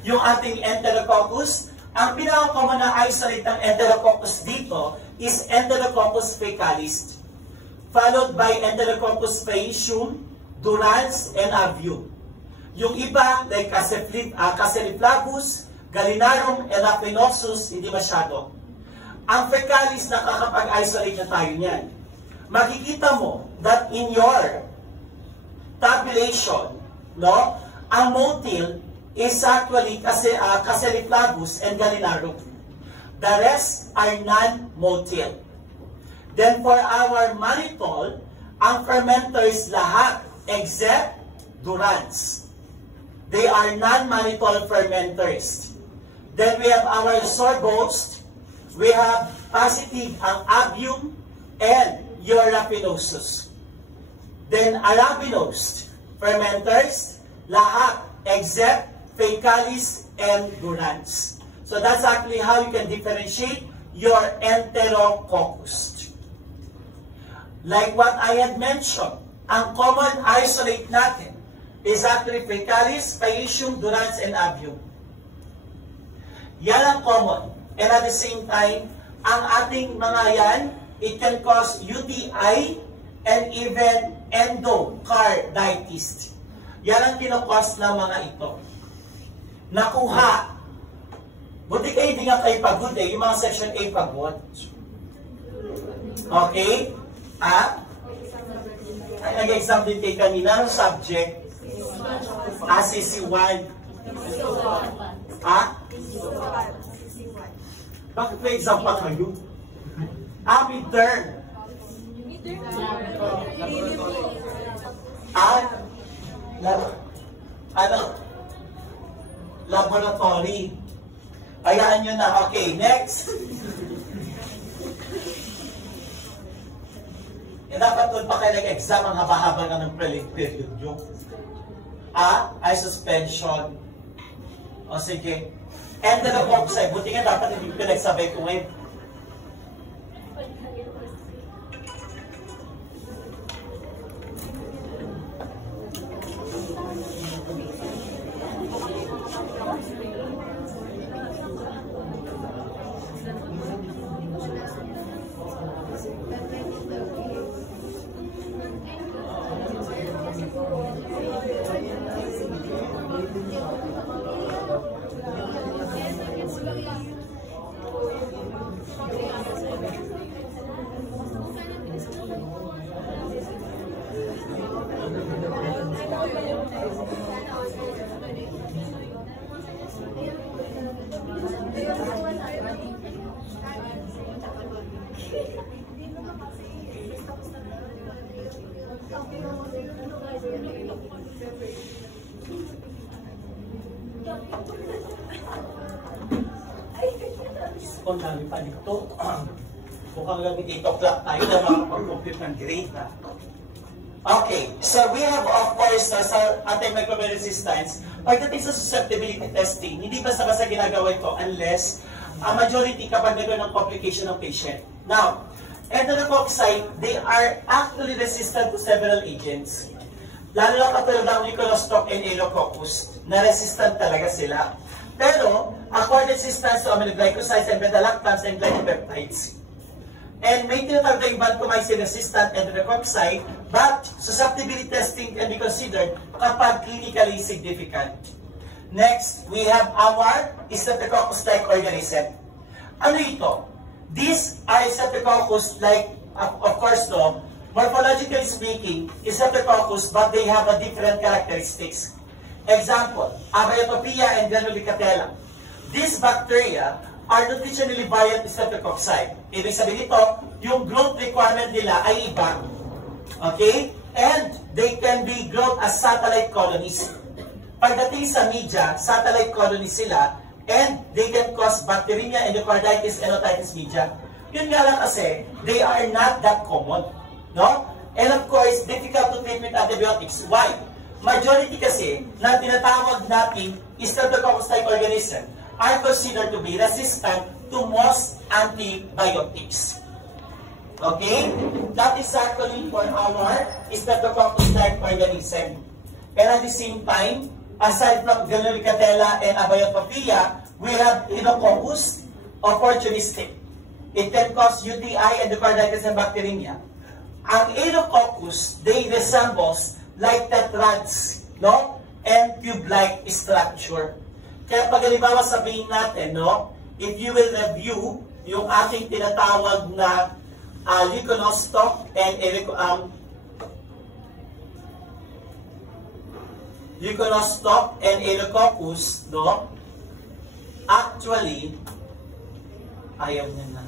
yung ating Enterococcus. Ang pinaka-common na isolate ng Enterococcus dito is Enterococcus faecalis, followed by Enterococcus faecium, durans, and avium. Yung iba, like Cassiflavus, Gallinarum, and Rhamnosus, hindi masyado. Ang faecalis, nakakapag-isolate na tayo niyan. Makikita mo that in your tabulation, no, ang motile is actually Cassiflavus and Gallinarum. The rest are non-motile. Then for our mannitol, ang fermenters lahat except durans. They are non-mannitol fermenters. Then we have our sorbose, we have positive ang avium and your rhamnosus. Then arabinose fermenters, lahat except faecalis and durans. So that's actually how you can differentiate your Enterococcus. Like what I had mentioned, ang common isolate natin is actually faecalis, faecium, durans, and avium. Yan ang common. And at the same time, ang ating mga yan, it can cause UTI and even endocarditis. Yan ang kinukos ng mga ito. Nakuha. Buti kayo, hindi nga kayo pagod eh. Yung mga section A pagod. Okay? Ay, nag-exam din kayo kanina. Anong subject? CC1. Bakit may exam pa kayo? Midterm. Laboratory. Hayaan nyo na. Okay, next. Dapat doon pa kayo nag-exam ang haba-haba nga ng prelim period nyo. Ay suspension. O sige. And then the oxide. Buti nga dapat hindi pinagsabay ko ngayon. Kung dami pa dito, mukhang lang 8 o'clock tayo na makapag-compute ng grade. Okay, so we have of course sa antimicrobial resistance, pagdating sa susceptibility testing, hindi basta-basta ginagawa ito unless majority kapag nagkaroon ng complication ng patient. Now, enterococci, they are actually resistant to several agents. Lalo na katulad ng Leuconostoc and Alococcus, na resistant talaga sila. Pero, acquired resistance to aminoglycosides and beta-lactams and glycopeptides. And may tinatawag na vancomycin resistant enterococci, but susceptibility testing can be considered kapag clinically significant. Next, we have our Streptococcus-like organism. Ano ito? These are Streptococcus-like, of course, no, morphologically speaking, Streptococcus, but they have a different characteristics. Example, Abiotopeia and Granulicatella. These bacteria are nutritionally variant Streptococci. Ibig sabihin nito, yung growth requirement nila ay iba. Okay? And they can be growth as satellite colonies. Pagdating sa media, satellite colonies sila, and they can cause bacteremia, endocarditis, and otitis media. Yun nga lang kasi, they are not that common. No? And of course, difficult to treat with antibiotics. Why? Majority kasi na tinatawag natin Streptococcus-like organism are considered to be resistant to most antibiotics. Okay? That is actually for our Streptococcus-like organism. And at the same time, aside from Granulicatella and Abiotopeia, we have Inococcus opportunistic. It can cause UTI, endocarditis, and bacteremia. Ang Inococcus, they resembles like tetrads, no? And tube-like structure. Kaya pag halimbawa sabihin natin, no? If you will review yung ating tinatawag na Leuconostoc and Leuconostoc and Alococcus, no? Actually, ayaw niya na.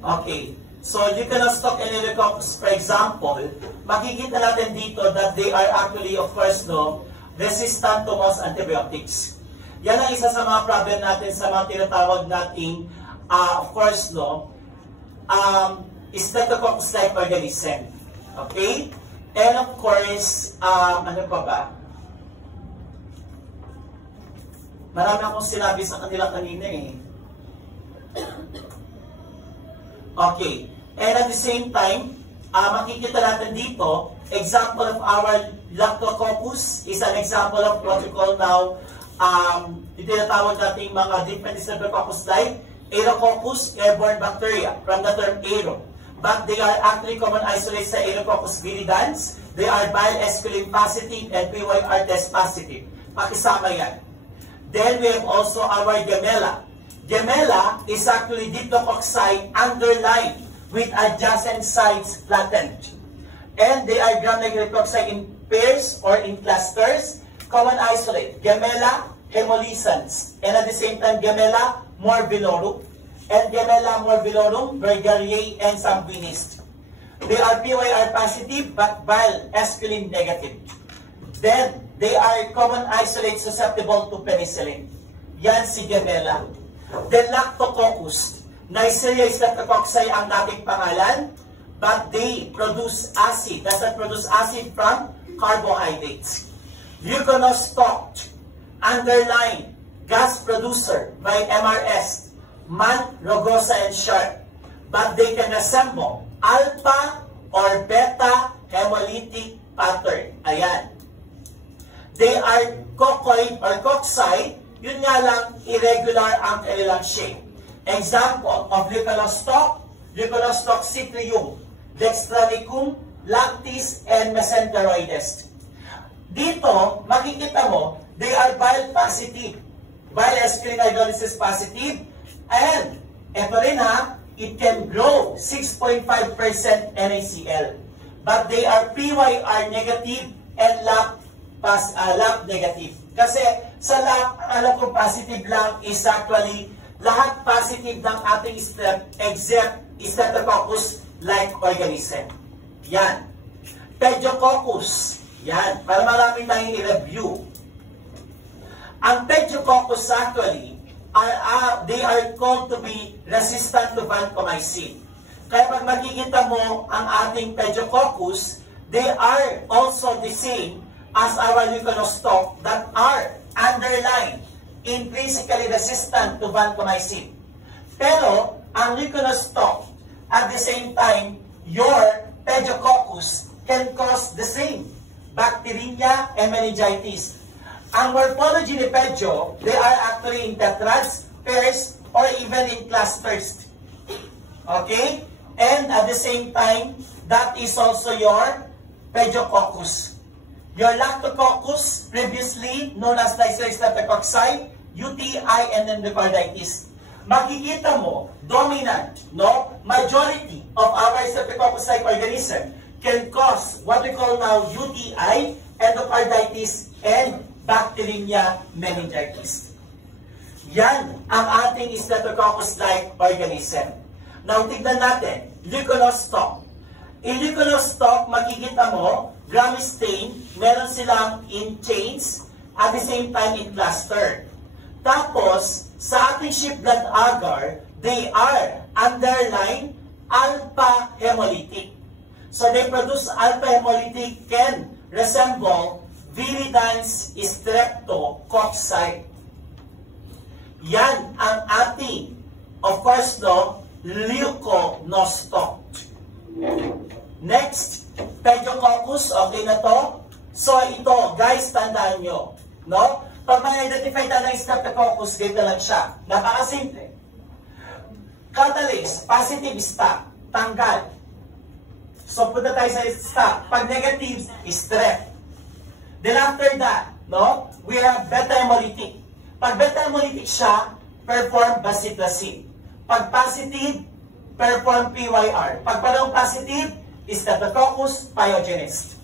Okay. So, Leuconostoc and Alococcus, for example, makikita natin dito that they are actually, of course, no, resistant to most antibiotics. Yan ang isa sa mga problem natin sa mga tinatawag nating, of course, no, Streptococcus-like organism. Okay? And of course, ano pa ba? Marami akong sinabi sa kanila kanina eh. Okay. And at the same time, makikita natin dito, example of our Lactococcus is an example of what we call now, ito yung tawag nating mga different Streptococcus like Aerococcus, airborne bacteria, from the term aero. But they are actually common isolates sa Aerococcus viridans. They are bile esculin positive and PYR test positive. Pakisama yan. Then we have also our Gemella. Gemella is actually Diplococci underlined with adjacent sides flattened. And they are gram-negative cocci in pairs or in clusters. Common isolate, Gemella hemolycans. And at the same time, Gemella morbillorum. And Gemella morbillorum, Bergeriae, and sanguinis. They are PYR positive but bile esculin negative. Then, they are common isolates susceptible to penicillin. Yan si Gemella. Then Lactococcus. Neisseria streptococci ang dating pangalan, but they produce acid. Does not produce acid from carbohydrates. Leuconostoc, underline, gas producer by MRS, Mann, Rogosa, and Sharp. But they can assemble alpha or beta hemolytic pattern. Ayan. They are coccoid or cocci, yun nga lang, irregular ang kanilang shape. Example of Leuconostoc, Leuconostoc citrium, Dextranicum, Lactis, and Mesenteroides. Dito, makikita mo, they are bile positive. Bile esculin hydrolysis positive. And, eto rin ha, it can grow 6.5% NaCl. But they are PYR negative and LAP negative. Kasi sa LAP, alam ko positive lang is actually lahat positive ng ating strep except Streptococcus-like organism. Yan. Pediococcus. Yan. Para marami tayong i-review. Ang Pediococcus actually, they are called to be resistant to vancomycin. Kaya pag makikita mo ang ating Pediococcus, they are also the same as our Leuconostoc that are underlined, intrinsically resistant to vancomycin. Pero, ang Leuconostoc, at the same time, your Pediococcus can cause the same, bacteremia and meningitis. Ang morphology ni Pedio, they are actually in tetrads, pairs, or even in clusters. Okay? And at the same time, that is also your Pediococcus. Your Lactococcus, previously known as Neisseria streptococci, UTI, and endocarditis. Makikita mo, dominant, no? Majority of our streptococcus-like organism can cause what we call now UTI, endocarditis, and bacteremia meningitis. Yan ang ating streptococcus-like organism. Now, tignan natin, Leuconostoc. In Leuconostoc, makikita mo, Grammy-stain, meron silang in chains, at the same time in cluster. Tapos, sa ating sheep blood agar, they are underlined alpha hemolytic. So they produce alpha hemolytic can resemble viridans streptococci. Yan ang ating, of course, no, Leuconostoc. Next, Pediococcus, okay na to? So ito, guys, tandaan nyo, no? Pag may identify tayo ng Streptococcus, ganito lang siya. Napakasimple. Catalyst, positive stop, tanggal. So punta tayo sa stop. Pag negative, strep. Then after that, no, we have beta hemolytic. Pag beta hemolytic siya, perform bacitracin. Pag positive, perform PYR. Pag parang positive, Streptococcus pyogenes.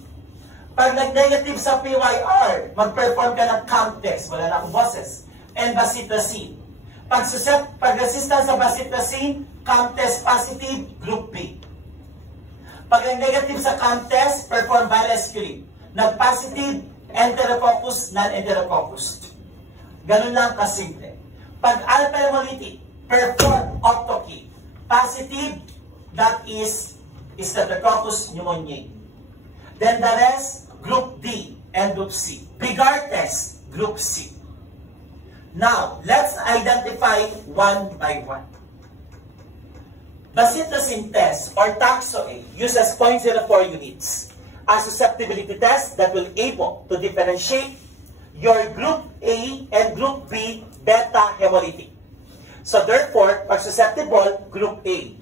Pag nag-negative sa PYR, mag-perform ka ng CAMP test, wala na akong boses, and bacitracin. Pag resistant sa bacitracin, CAMP test positive, group B. Pag nag-negative sa CAMP test, perform bile esculin. Nag-positive, Enterococcus, non-Enterococcus. Ganun lang kasimple. Pag alpha hemolytic, perform Octoki. Positive, that is Streptococcus pneumoniae. Then the rest, group D and group C. Bigar test, group C. Now, let's identify one by one. Bacillocin test or Taxo A uses 0.04 units. A susceptibility test that will able to differentiate your group A and group B beta hemolytic. So therefore, pag susceptible, group A.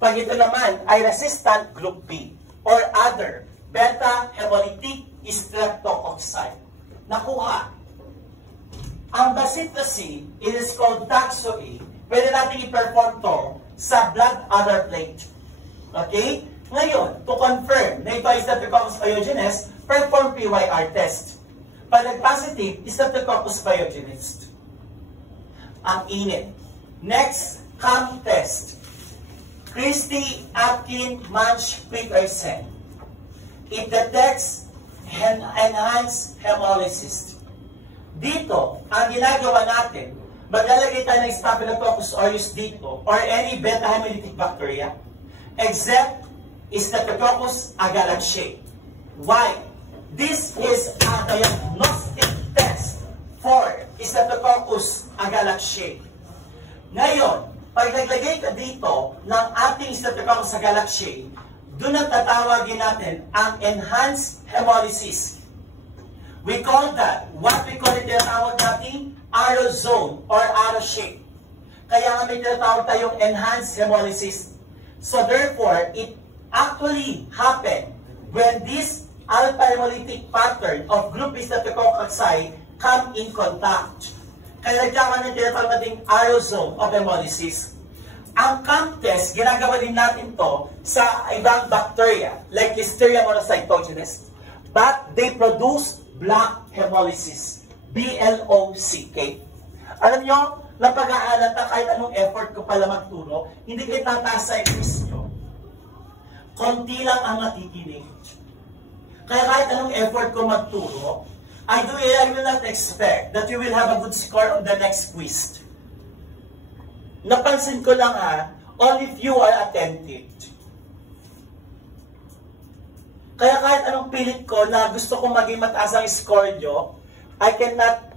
Pag ito naman ay resistant, group B. Or other, beta hemolytic streptococci. Nakuha. Ang bacillocin, it is called Taxo A. Pwede natin i-perform to sa blood other plate. Okay? Ngayon, to confirm na ito ay Streptococcus pyogenes, perform PYR test. Pag nag-positive, Streptococcus pyogenes. Ang init. Next, CAM test. Christie, Atkin, Munch, Peterson. It detects enhanced hemolysis. Dito, ang ginagawa natin, maglalagay tayo ng Staphylococcus aureus dito or any beta hemolytic bacteria except Streptococcus agalactiae. Why? This is a diagnostic test for Streptococcus agalactiae. Ngayon, pag naglagay ka dito ng ating Streptococcus agalactiae, doon ang tatawagin natin ang enhanced hemolysis. We call that, what we call it, tinatawag natin arrow zone or arrow shape. Kaya nga may tinatawag tayong enhanced hemolysis. So therefore, it actually happen when this alpha hemolytic pattern of group Streptococci come in contact. Kaya nagkakaroon ng tinatawag nating arrow zone of hemolysis. Ang CAM test, ginagawa din natin to sa ibang bacteria like Listeria monocytogenes. But they produce black hemolysis. BLOCK. Alam nyo, napag-aalata kahit anong effort ko pala magturo, hindi kayo tataas sa quiz nyo. Konti lang ang nakikinig. Kaya kahit anong effort ko magturo, I will not expect that you will have a good score on the next quiz. Napansin ko lang only few are attentive. Kaya kahit anong pilit ko na gusto kong maging mataas ang score nyo, I cannot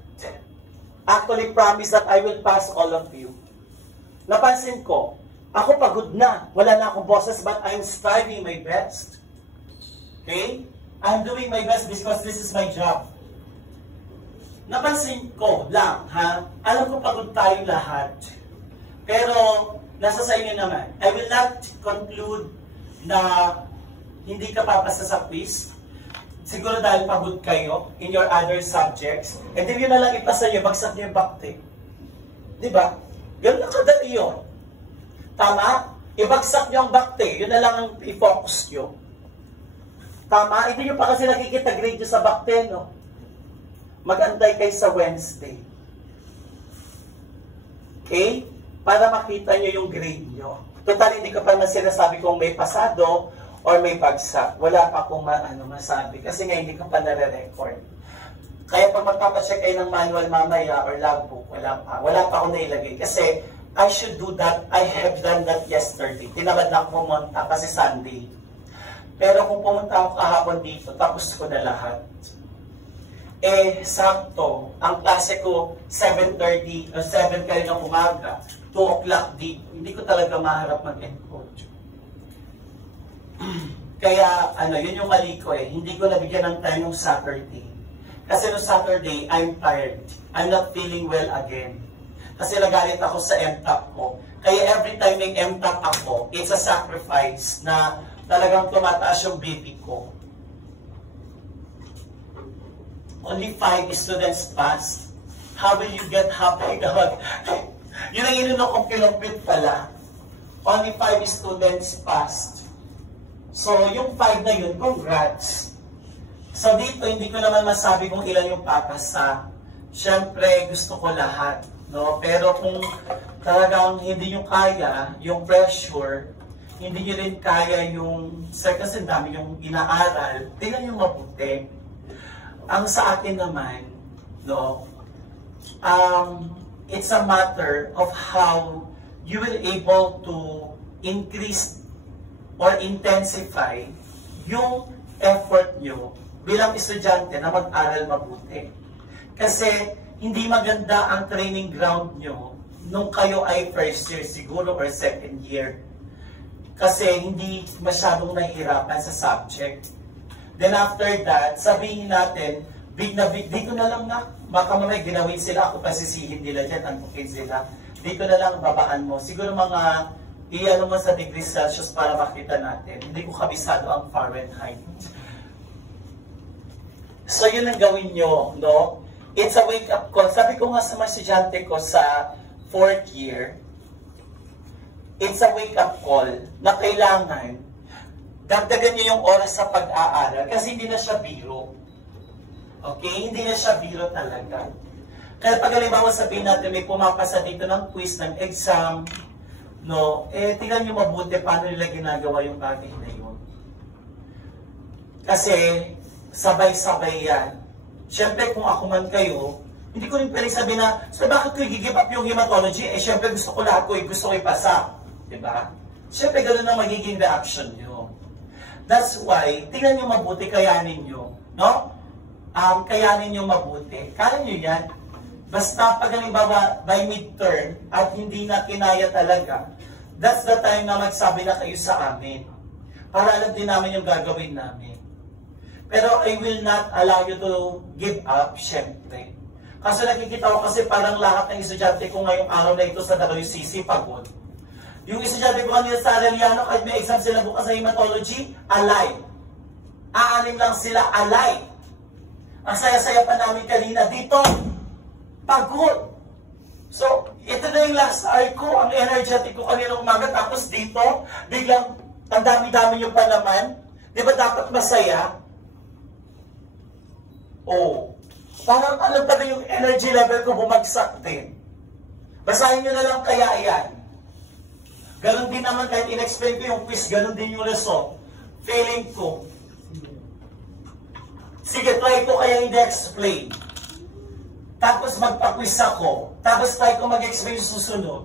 actually promise that I will pass all of you. Napansin ko, ako pagod na. Wala na akong boses, but I'm striving my best. Okay? I'm doing my best because this is my job. Napansin ko lang, alam ko pagod tayong lahat. Pero, nasa sa inyo naman. I will not conclude na hindi ka papasa sa quiz. Siguro dahil pagod kayo in your other subjects. And then yun na lang ipasa nyo, bagsak nyo yung bakte. Diba? Ganun lang kadali yun. Tama? Ibagsak nyo ang bakte, yun na lang ang i-focus nyo. Tama? Hindi nyo pa kasi nakikita grade nyo sa bakte, no? Mag-antay kayo sa Wednesday. Okay? Para makita nyo yung grade nyo. Total, hindi ko pa naman sinasabi kung may pasado or may bagsak. Wala pa akong masabi. Kasi nga hindi ko pa nare-record. Kaya pag magpapacheck kayo ng manual mamaya or logbook, wala pa. Wala pa akong nailagay. Kasi I should do that. I have done that yesterday. Tinamad na ako pumunta kasi Sunday. Pero kung pumunta ako kahapon dito, tapos ko na lahat. Sakto. Ang klase ko, 7:30 o 7 kayo ng umaga. 2 o'clock dito. Hindi ko talaga maharap mag-encode. Kaya, yun yung mali ko Hindi ko nabigyan ng time yung Saturday. Kasi no Saturday, I'm tired. I'm not feeling well again. Kasi nagalit ako sa MTAP ko. Kaya every time may MTAP ako, it's a sacrifice na talagang tumataas yung BP ko. Only 5 students passed. How will you get happy? Yun ang inunok kong kilompit pala. Only 5 students passed. So, yung 5 na yun, congrats. So, dito, hindi ko naman masabi kung ilan yung papasa. Siyempre, gusto ko lahat. No? Pero kung talagang hindi nyo kaya, yung pressure, hindi nyo rin kaya yung, kasi dami yung inaaral, tingnan nyo mabuti. Ang sa atin naman, no, it's a matter of how you will able to increase or intensify yung effort nyo bilang estudyante na mag-aral mabuti. Kasi hindi maganda ang training ground nyo nung kayo ay first year siguro or second year. kasi hindi masyadong nahihirapan sa subject. Then after that, sabihin natin, big na big, dito na lang na. Baka mamaya ginawin sila, ako pasisihin nila dyan, antukin sila. Dito na lang babaan mo. Siguro mga iyan mo sa degrees Celsius para makita natin. Hindi ko kabisado ang Fahrenheit. So yun ang gawin nyo, no? It's a wake-up call. Sabi ko nga sa mga estudyante ko sa 4th year, it's a wake-up call na kailangan dagdagan nyo yung oras sa pag-aaral kasi hindi na siya biro. Okay? Hindi na siya biro talaga. Kaya pag halimbawa sabihin natin may pumapasa dito ng quiz, ng exam, no, tingnan nyo mabuti paano nila ginagawa yung bagay na yun. Kasi, sabay-sabay yan. Siyempre, kung ako man kayo, hindi ko rin pwede sabihin na, so bakit ko i-give up yung hematology? Siyempre, gusto ko lahat ko, gusto ko ipasa. Diba? Siyempre, ganoon ang magiging reaction nyo. That's why, tingnan nyo mabuti, kayanin nyo. No? Kayanin nyo mabuti. Kaya nyo yan. Basta pag halimbawa by midterm at hindi na kinaya talaga, that's the time na magsabi na kayo sa amin. Para alam din namin yung gagawin namin. Pero I will not allow you to give up, syempre. Kasi nakikita ko kasi parang lahat ng estudyante ko ngayong araw na ito sa WCC pagod. Yung estudyante ko kanina sa Arellano, kahit may exam sila bukas sa hematology, alive. Aanim lang sila, alive. Ang saya-saya pa namin kanina dito, pagod. So, ito na yung last hour ko, ang energetic ko kanina umaga, tapos dito, biglang, ang dami-dami nyo pa naman. Di ba dapat masaya? Oh, parang alam pa yung energy level ko bumagsak din. Basahin nyo na lang kaya yan. Ganon din naman kahit in-explain ko yung quiz, ganon din yung result. Feeling ko. Sige, try ko kaya hindi explain. Tapos magpa-quiz ako. Tapos try ko mag-explain yung susunod.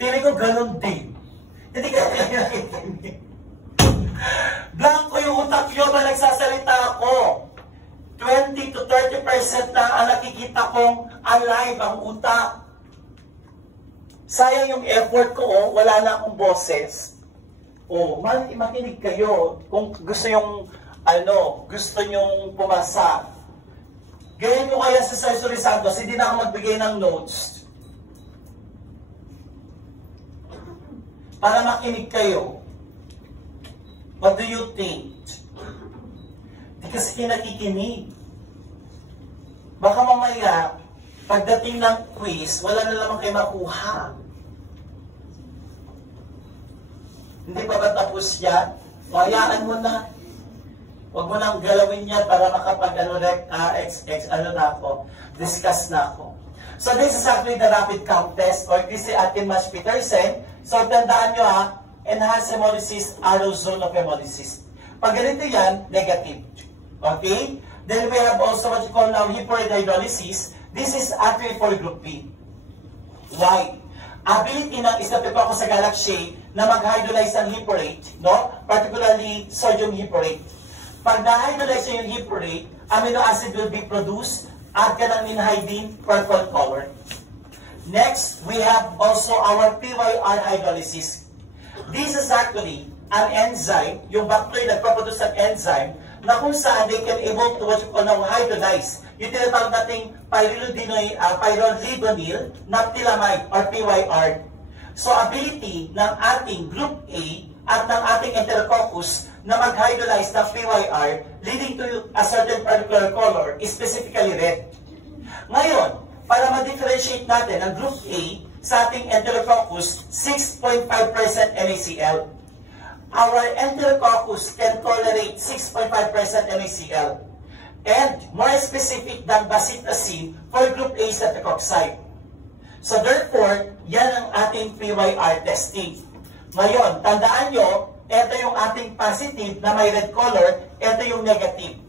Feeling ko ganon din. Hindi ka kaya blanco yung utak nyo ba nagsasalita ako. 20 to 30% na ang nakikita kong alive ang utak. Sayang yung effort ko, oh, wala na akong boses. Oh, makinig kayo kung gusto yung gusto nyong pumasa. Ganyan nyo kaya sa Sir Santos, hindi na ako magbigay ng notes. Para makinig kayo. What do you think? Di kasi nakikinig. Baka mamaya, pagdating ng quiz, wala na naman kayo makuha. Hindi pa ba tapos yan? Hayaan mo na. Huwag mo nang galawin yan para makapag discuss na ako. So this is actually the rapid count test or this is Akin Mash Petersen. So tandaan nyo enhanced hemolysis, arrow zone of hemolysis. Pag ganito yan, negative. Okay? Then we have also what you call now heparin hydrolysis. This is actually for group B. Why? Ability ng Staphylococcus agalactiae na mag-hydrolyze ng heparate, no? Particularly sodium heparate. Pag na-hydrolyze yung heparate, amino acid will be produced at ka ng ninhydine purple color. Next, we have also our PYR hydrolysis. This is actually an enzyme, yung bacteria nagpaproduce ng enzyme na kung saan they can able to what you call now hydrolyze. Yung tinatawag nating pyrrolidonyl naphthylamide or PYR. So ability ng ating group A at ng ating Enterococcus na mag-hydrolyze ng PYR leading to a certain particular color is specifically red. Ngayon, para ma-differentiate natin ang group A sa ating Enterococcus, 6.5% NaCl. Our Enterococcus can tolerate 6.5% NaCl. And more specific than bacitacin for group A cetacocci. So therefore, yan ang ating PYR testing. Ngayon, tandaan nyo, ito yung ating positive na may red color, ito yung negative.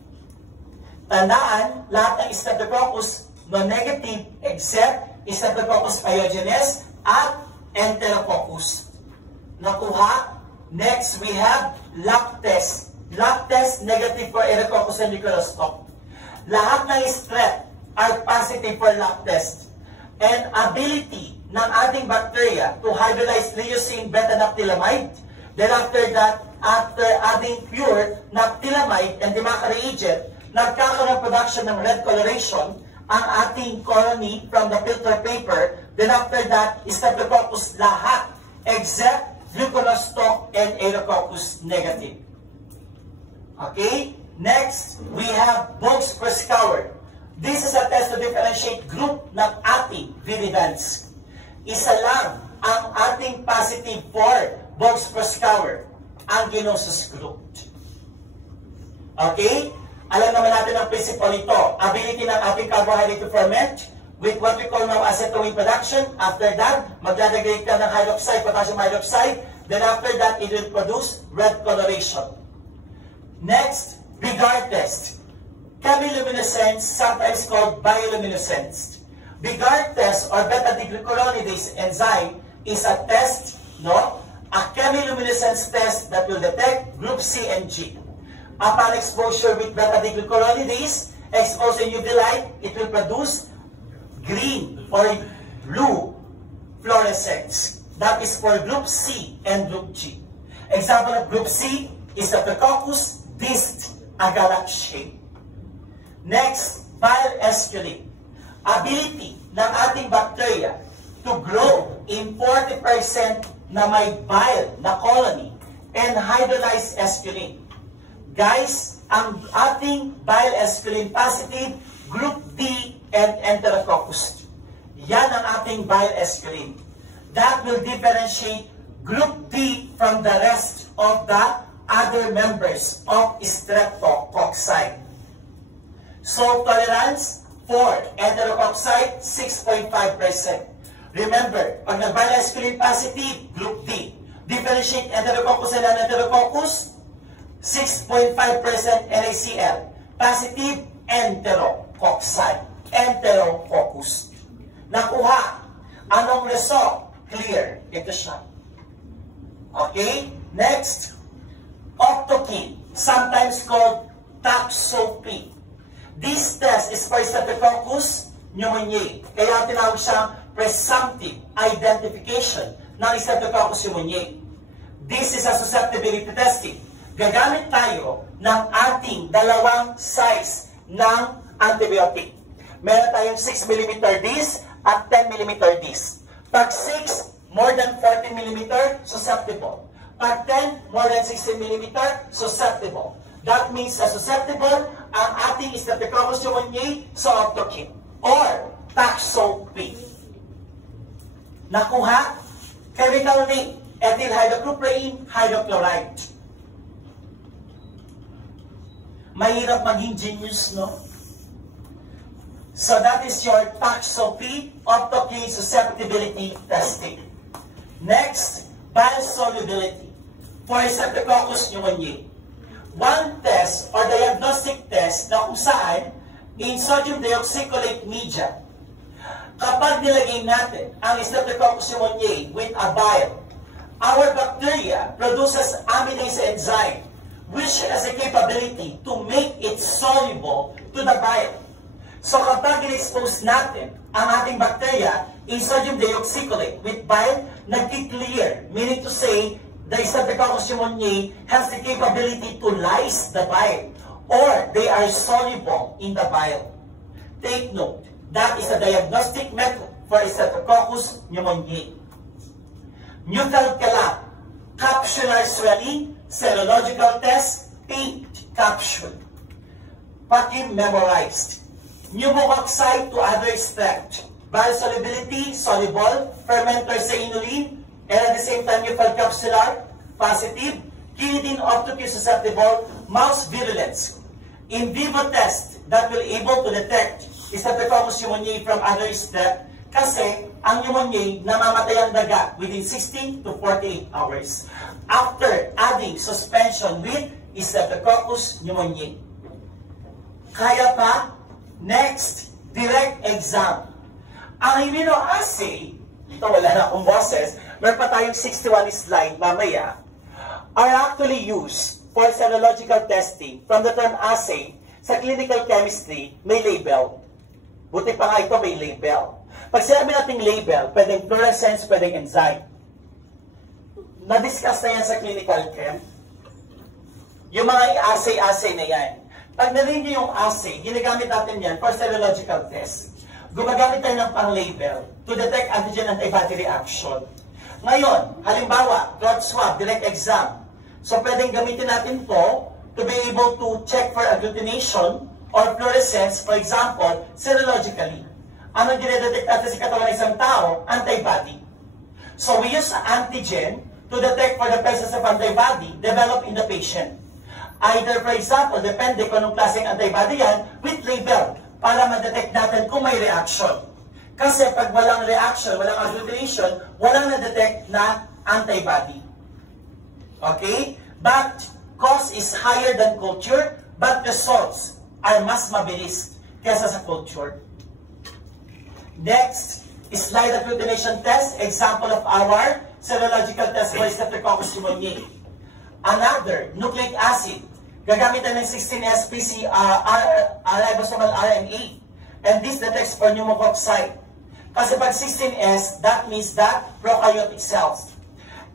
Tandaan, lahat ng Staphylococcus non-negative except Staphylococcus pyogenes at Enterococcus. Nakuha? Next, we have lab test. Lab test, negative for Enterococcus and Nicolostop. Lahat ng strep are positive for lab test. And ability ng ating bacteria to hydrolyze leucine beta-naphthylamide, Then after that, after adding pure nactylamide and Dimaka reagent, nagkakaroon ng production ng red coloration ang ating colony from the filter paper. Then after that, Streptococcus lahat except Leuconostoc and Aerococcus negative. Okay? Next, we have Bogue-Proskauer. This is a test to differentiate group ng ating viridans. Isa lang ang ating positive for Bogue-Proskauer, ang Ginosus group. Okay? Alam naman natin ang principle nito. Ability ng ating carbohydrate to ferment with what we call now acetylene production. After that, magdadagdag ka ng hydroxide, potassium hydroxide. Then after that, it will produce red coloration. Next, Bigard test. Chemiluminescence, sometimes called bioluminescence. Bigard test or beta-glucuronidase enzyme is a test, a chemiluminescence test that will detect group C and G. Upon exposure with beta-glucuronidase, exposed in UV light, it will produce green or blue fluorescence. That is for group C and group G. Example of group C is Streptococcus disc agalak shape. Next, bile esculent. Ability ng ating bacteria to grow in 40% na may bile na colony and hydrolyzed esculent. Guys, ang ating bile esculent positive, group D and Enterococcus. Yan ang ating bile esculent. That will differentiate group D from the rest of the other members of Streptococci. Salt tolerance for Enterococci, 6.5%. Remember, pag nag-bile esculent positive, group D. Differentiate Enterococcus and Enterococcus, 6.5% NaCl. Positive, Enterococci. Enterococcus. Nakuha. Anong result? Clear. Ito siya. Okay? Next. Octokine, sometimes called Taxoprene. This test is for Streptococcus pneumoniae. Kaya tinawag siyang presumptive identification ng Streptococcus pneumoniae. This is a susceptibility testing. Gagamit tayo ng ating dalawang size ng antibiotic. Meron tayong 6mm disc at 10mm disc. Pag 6, more than 14mm, susceptible. Pag 10, more than 16mm, susceptible. That means susceptible ang ating Streptococcus pneumoniae sa octokine or Taxoprene. Nakuha? Chemical name, ethyl hydrocuprine hydrochloride. Mahirap maging genius, no? So that is your Taxoprene octokine susceptibility testing. Next, biosolubility for Streptococcus pneumoniae. One test or diagnostic test na kung saan in sodium deoxycholate media, kapag nilagay natin ang Streptococcus pneumoniae with a bile, our bacteria produces amylase enzyme which has a capability to make it soluble to the bile. So kapag in-expose natin ang ating bacteria in sodium deoxycholate with bile, nag-clear, meaning to say, the Streptococcus pneumoniae has the capability to lyse the bile, or they are soluble in the bile. Take note, that is a diagnostic method for Streptococcus pneumoniae. Neutral calap, capsular swelling, serological test, pink capsule. Paki-memorized. Pneumococci to other extract. Biosolubility, soluble, fermenter sa inulin, and at the same time, neutral capsular, positive, kinidin octokine susceptible, mouse virulence. In vivo test that will able to detect Streptococcus pneumoniae from other extract kasi ang pneumoniae namamatay ang daga within 16 to 48 hours after adding suspension with Streptococcus pneumoniae. Kaya pa? Next, direct exam. Ang immunoassay, ito wala na akong boses, meron pa tayong 61 slide mamaya, are actually used for serological testing. From the term assay, sa clinical chemistry, may label. Buti pa nga ito may label. Pag sinabi nating label, pwedeng fluorescence, pwedeng enzyme. Na-discuss na yan sa clinical chem. Yung mga assay na yan. Pag narinig nyo yung assay, ginagamit natin yan for serological test. Gumagamit tayo ng pang-label to detect antigen-antibody reaction. Ngayon, halimbawa, blood swab, direct exam. So, pwedeng gamitin natin to to be able to check for agglutination or fluorescence, for example, serologically. Ano dinedetect natin sa katawan ng isang tao? Antibody. So, we use antigen to detect for the presence of antibody developed in the patient. Either, for example, depende kung anong klaseng antibody yan, with label, para ma-detect natin kung may reaction. Kasi pag walang reaction, walang agglutination, walang na-detect na antibody. Okay? But cause is higher than culture, but results are mas mabilis kesa sa culture. Next, slide agglutination test, example of our serological test for Streptococcus pneumoniae. Another, nucleic acid. Gagamit ng 16S PCR, ribosomal RNA. And this detects for pneumococci. Kasi pag 16S, that means that prokaryotic cells.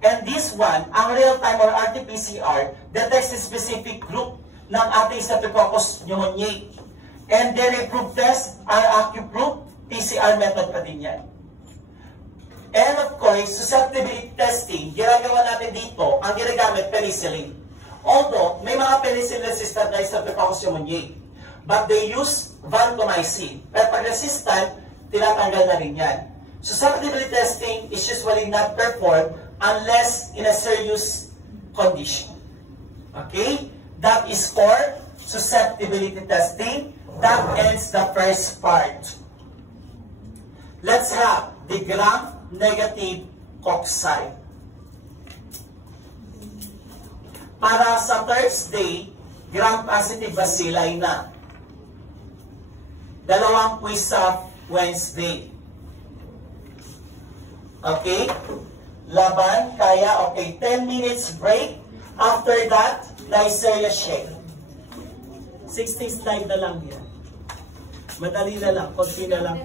And this one, ang real-time or RT-PCR, detects a specific group ng ating Streptococcus pneumoniae. And then approved tests are AccuProof, PCR method pa din yan. And of course, susceptibility testing, ginagawa natin dito, ang ginagamit, penicillin. Although, may mga penicillin-resistant na Streptococcus pneumoniae, but they use vancomycin. Pero pag resistant, tinatanggal na rin yan. Susceptibility testing is usually not performed unless in a serious condition. Okay? That is for susceptibility testing. That ends the first part. Let's have the gram-negative cocci. Para sa Thursday, gram-positive bacilli na. Dalawang quiz sa Wednesday. Okay? Laban, kaya, okay. 10 minutes break. After that, Neisseria shake. 60 slide na lang yan. Madali na lang, konti na lang.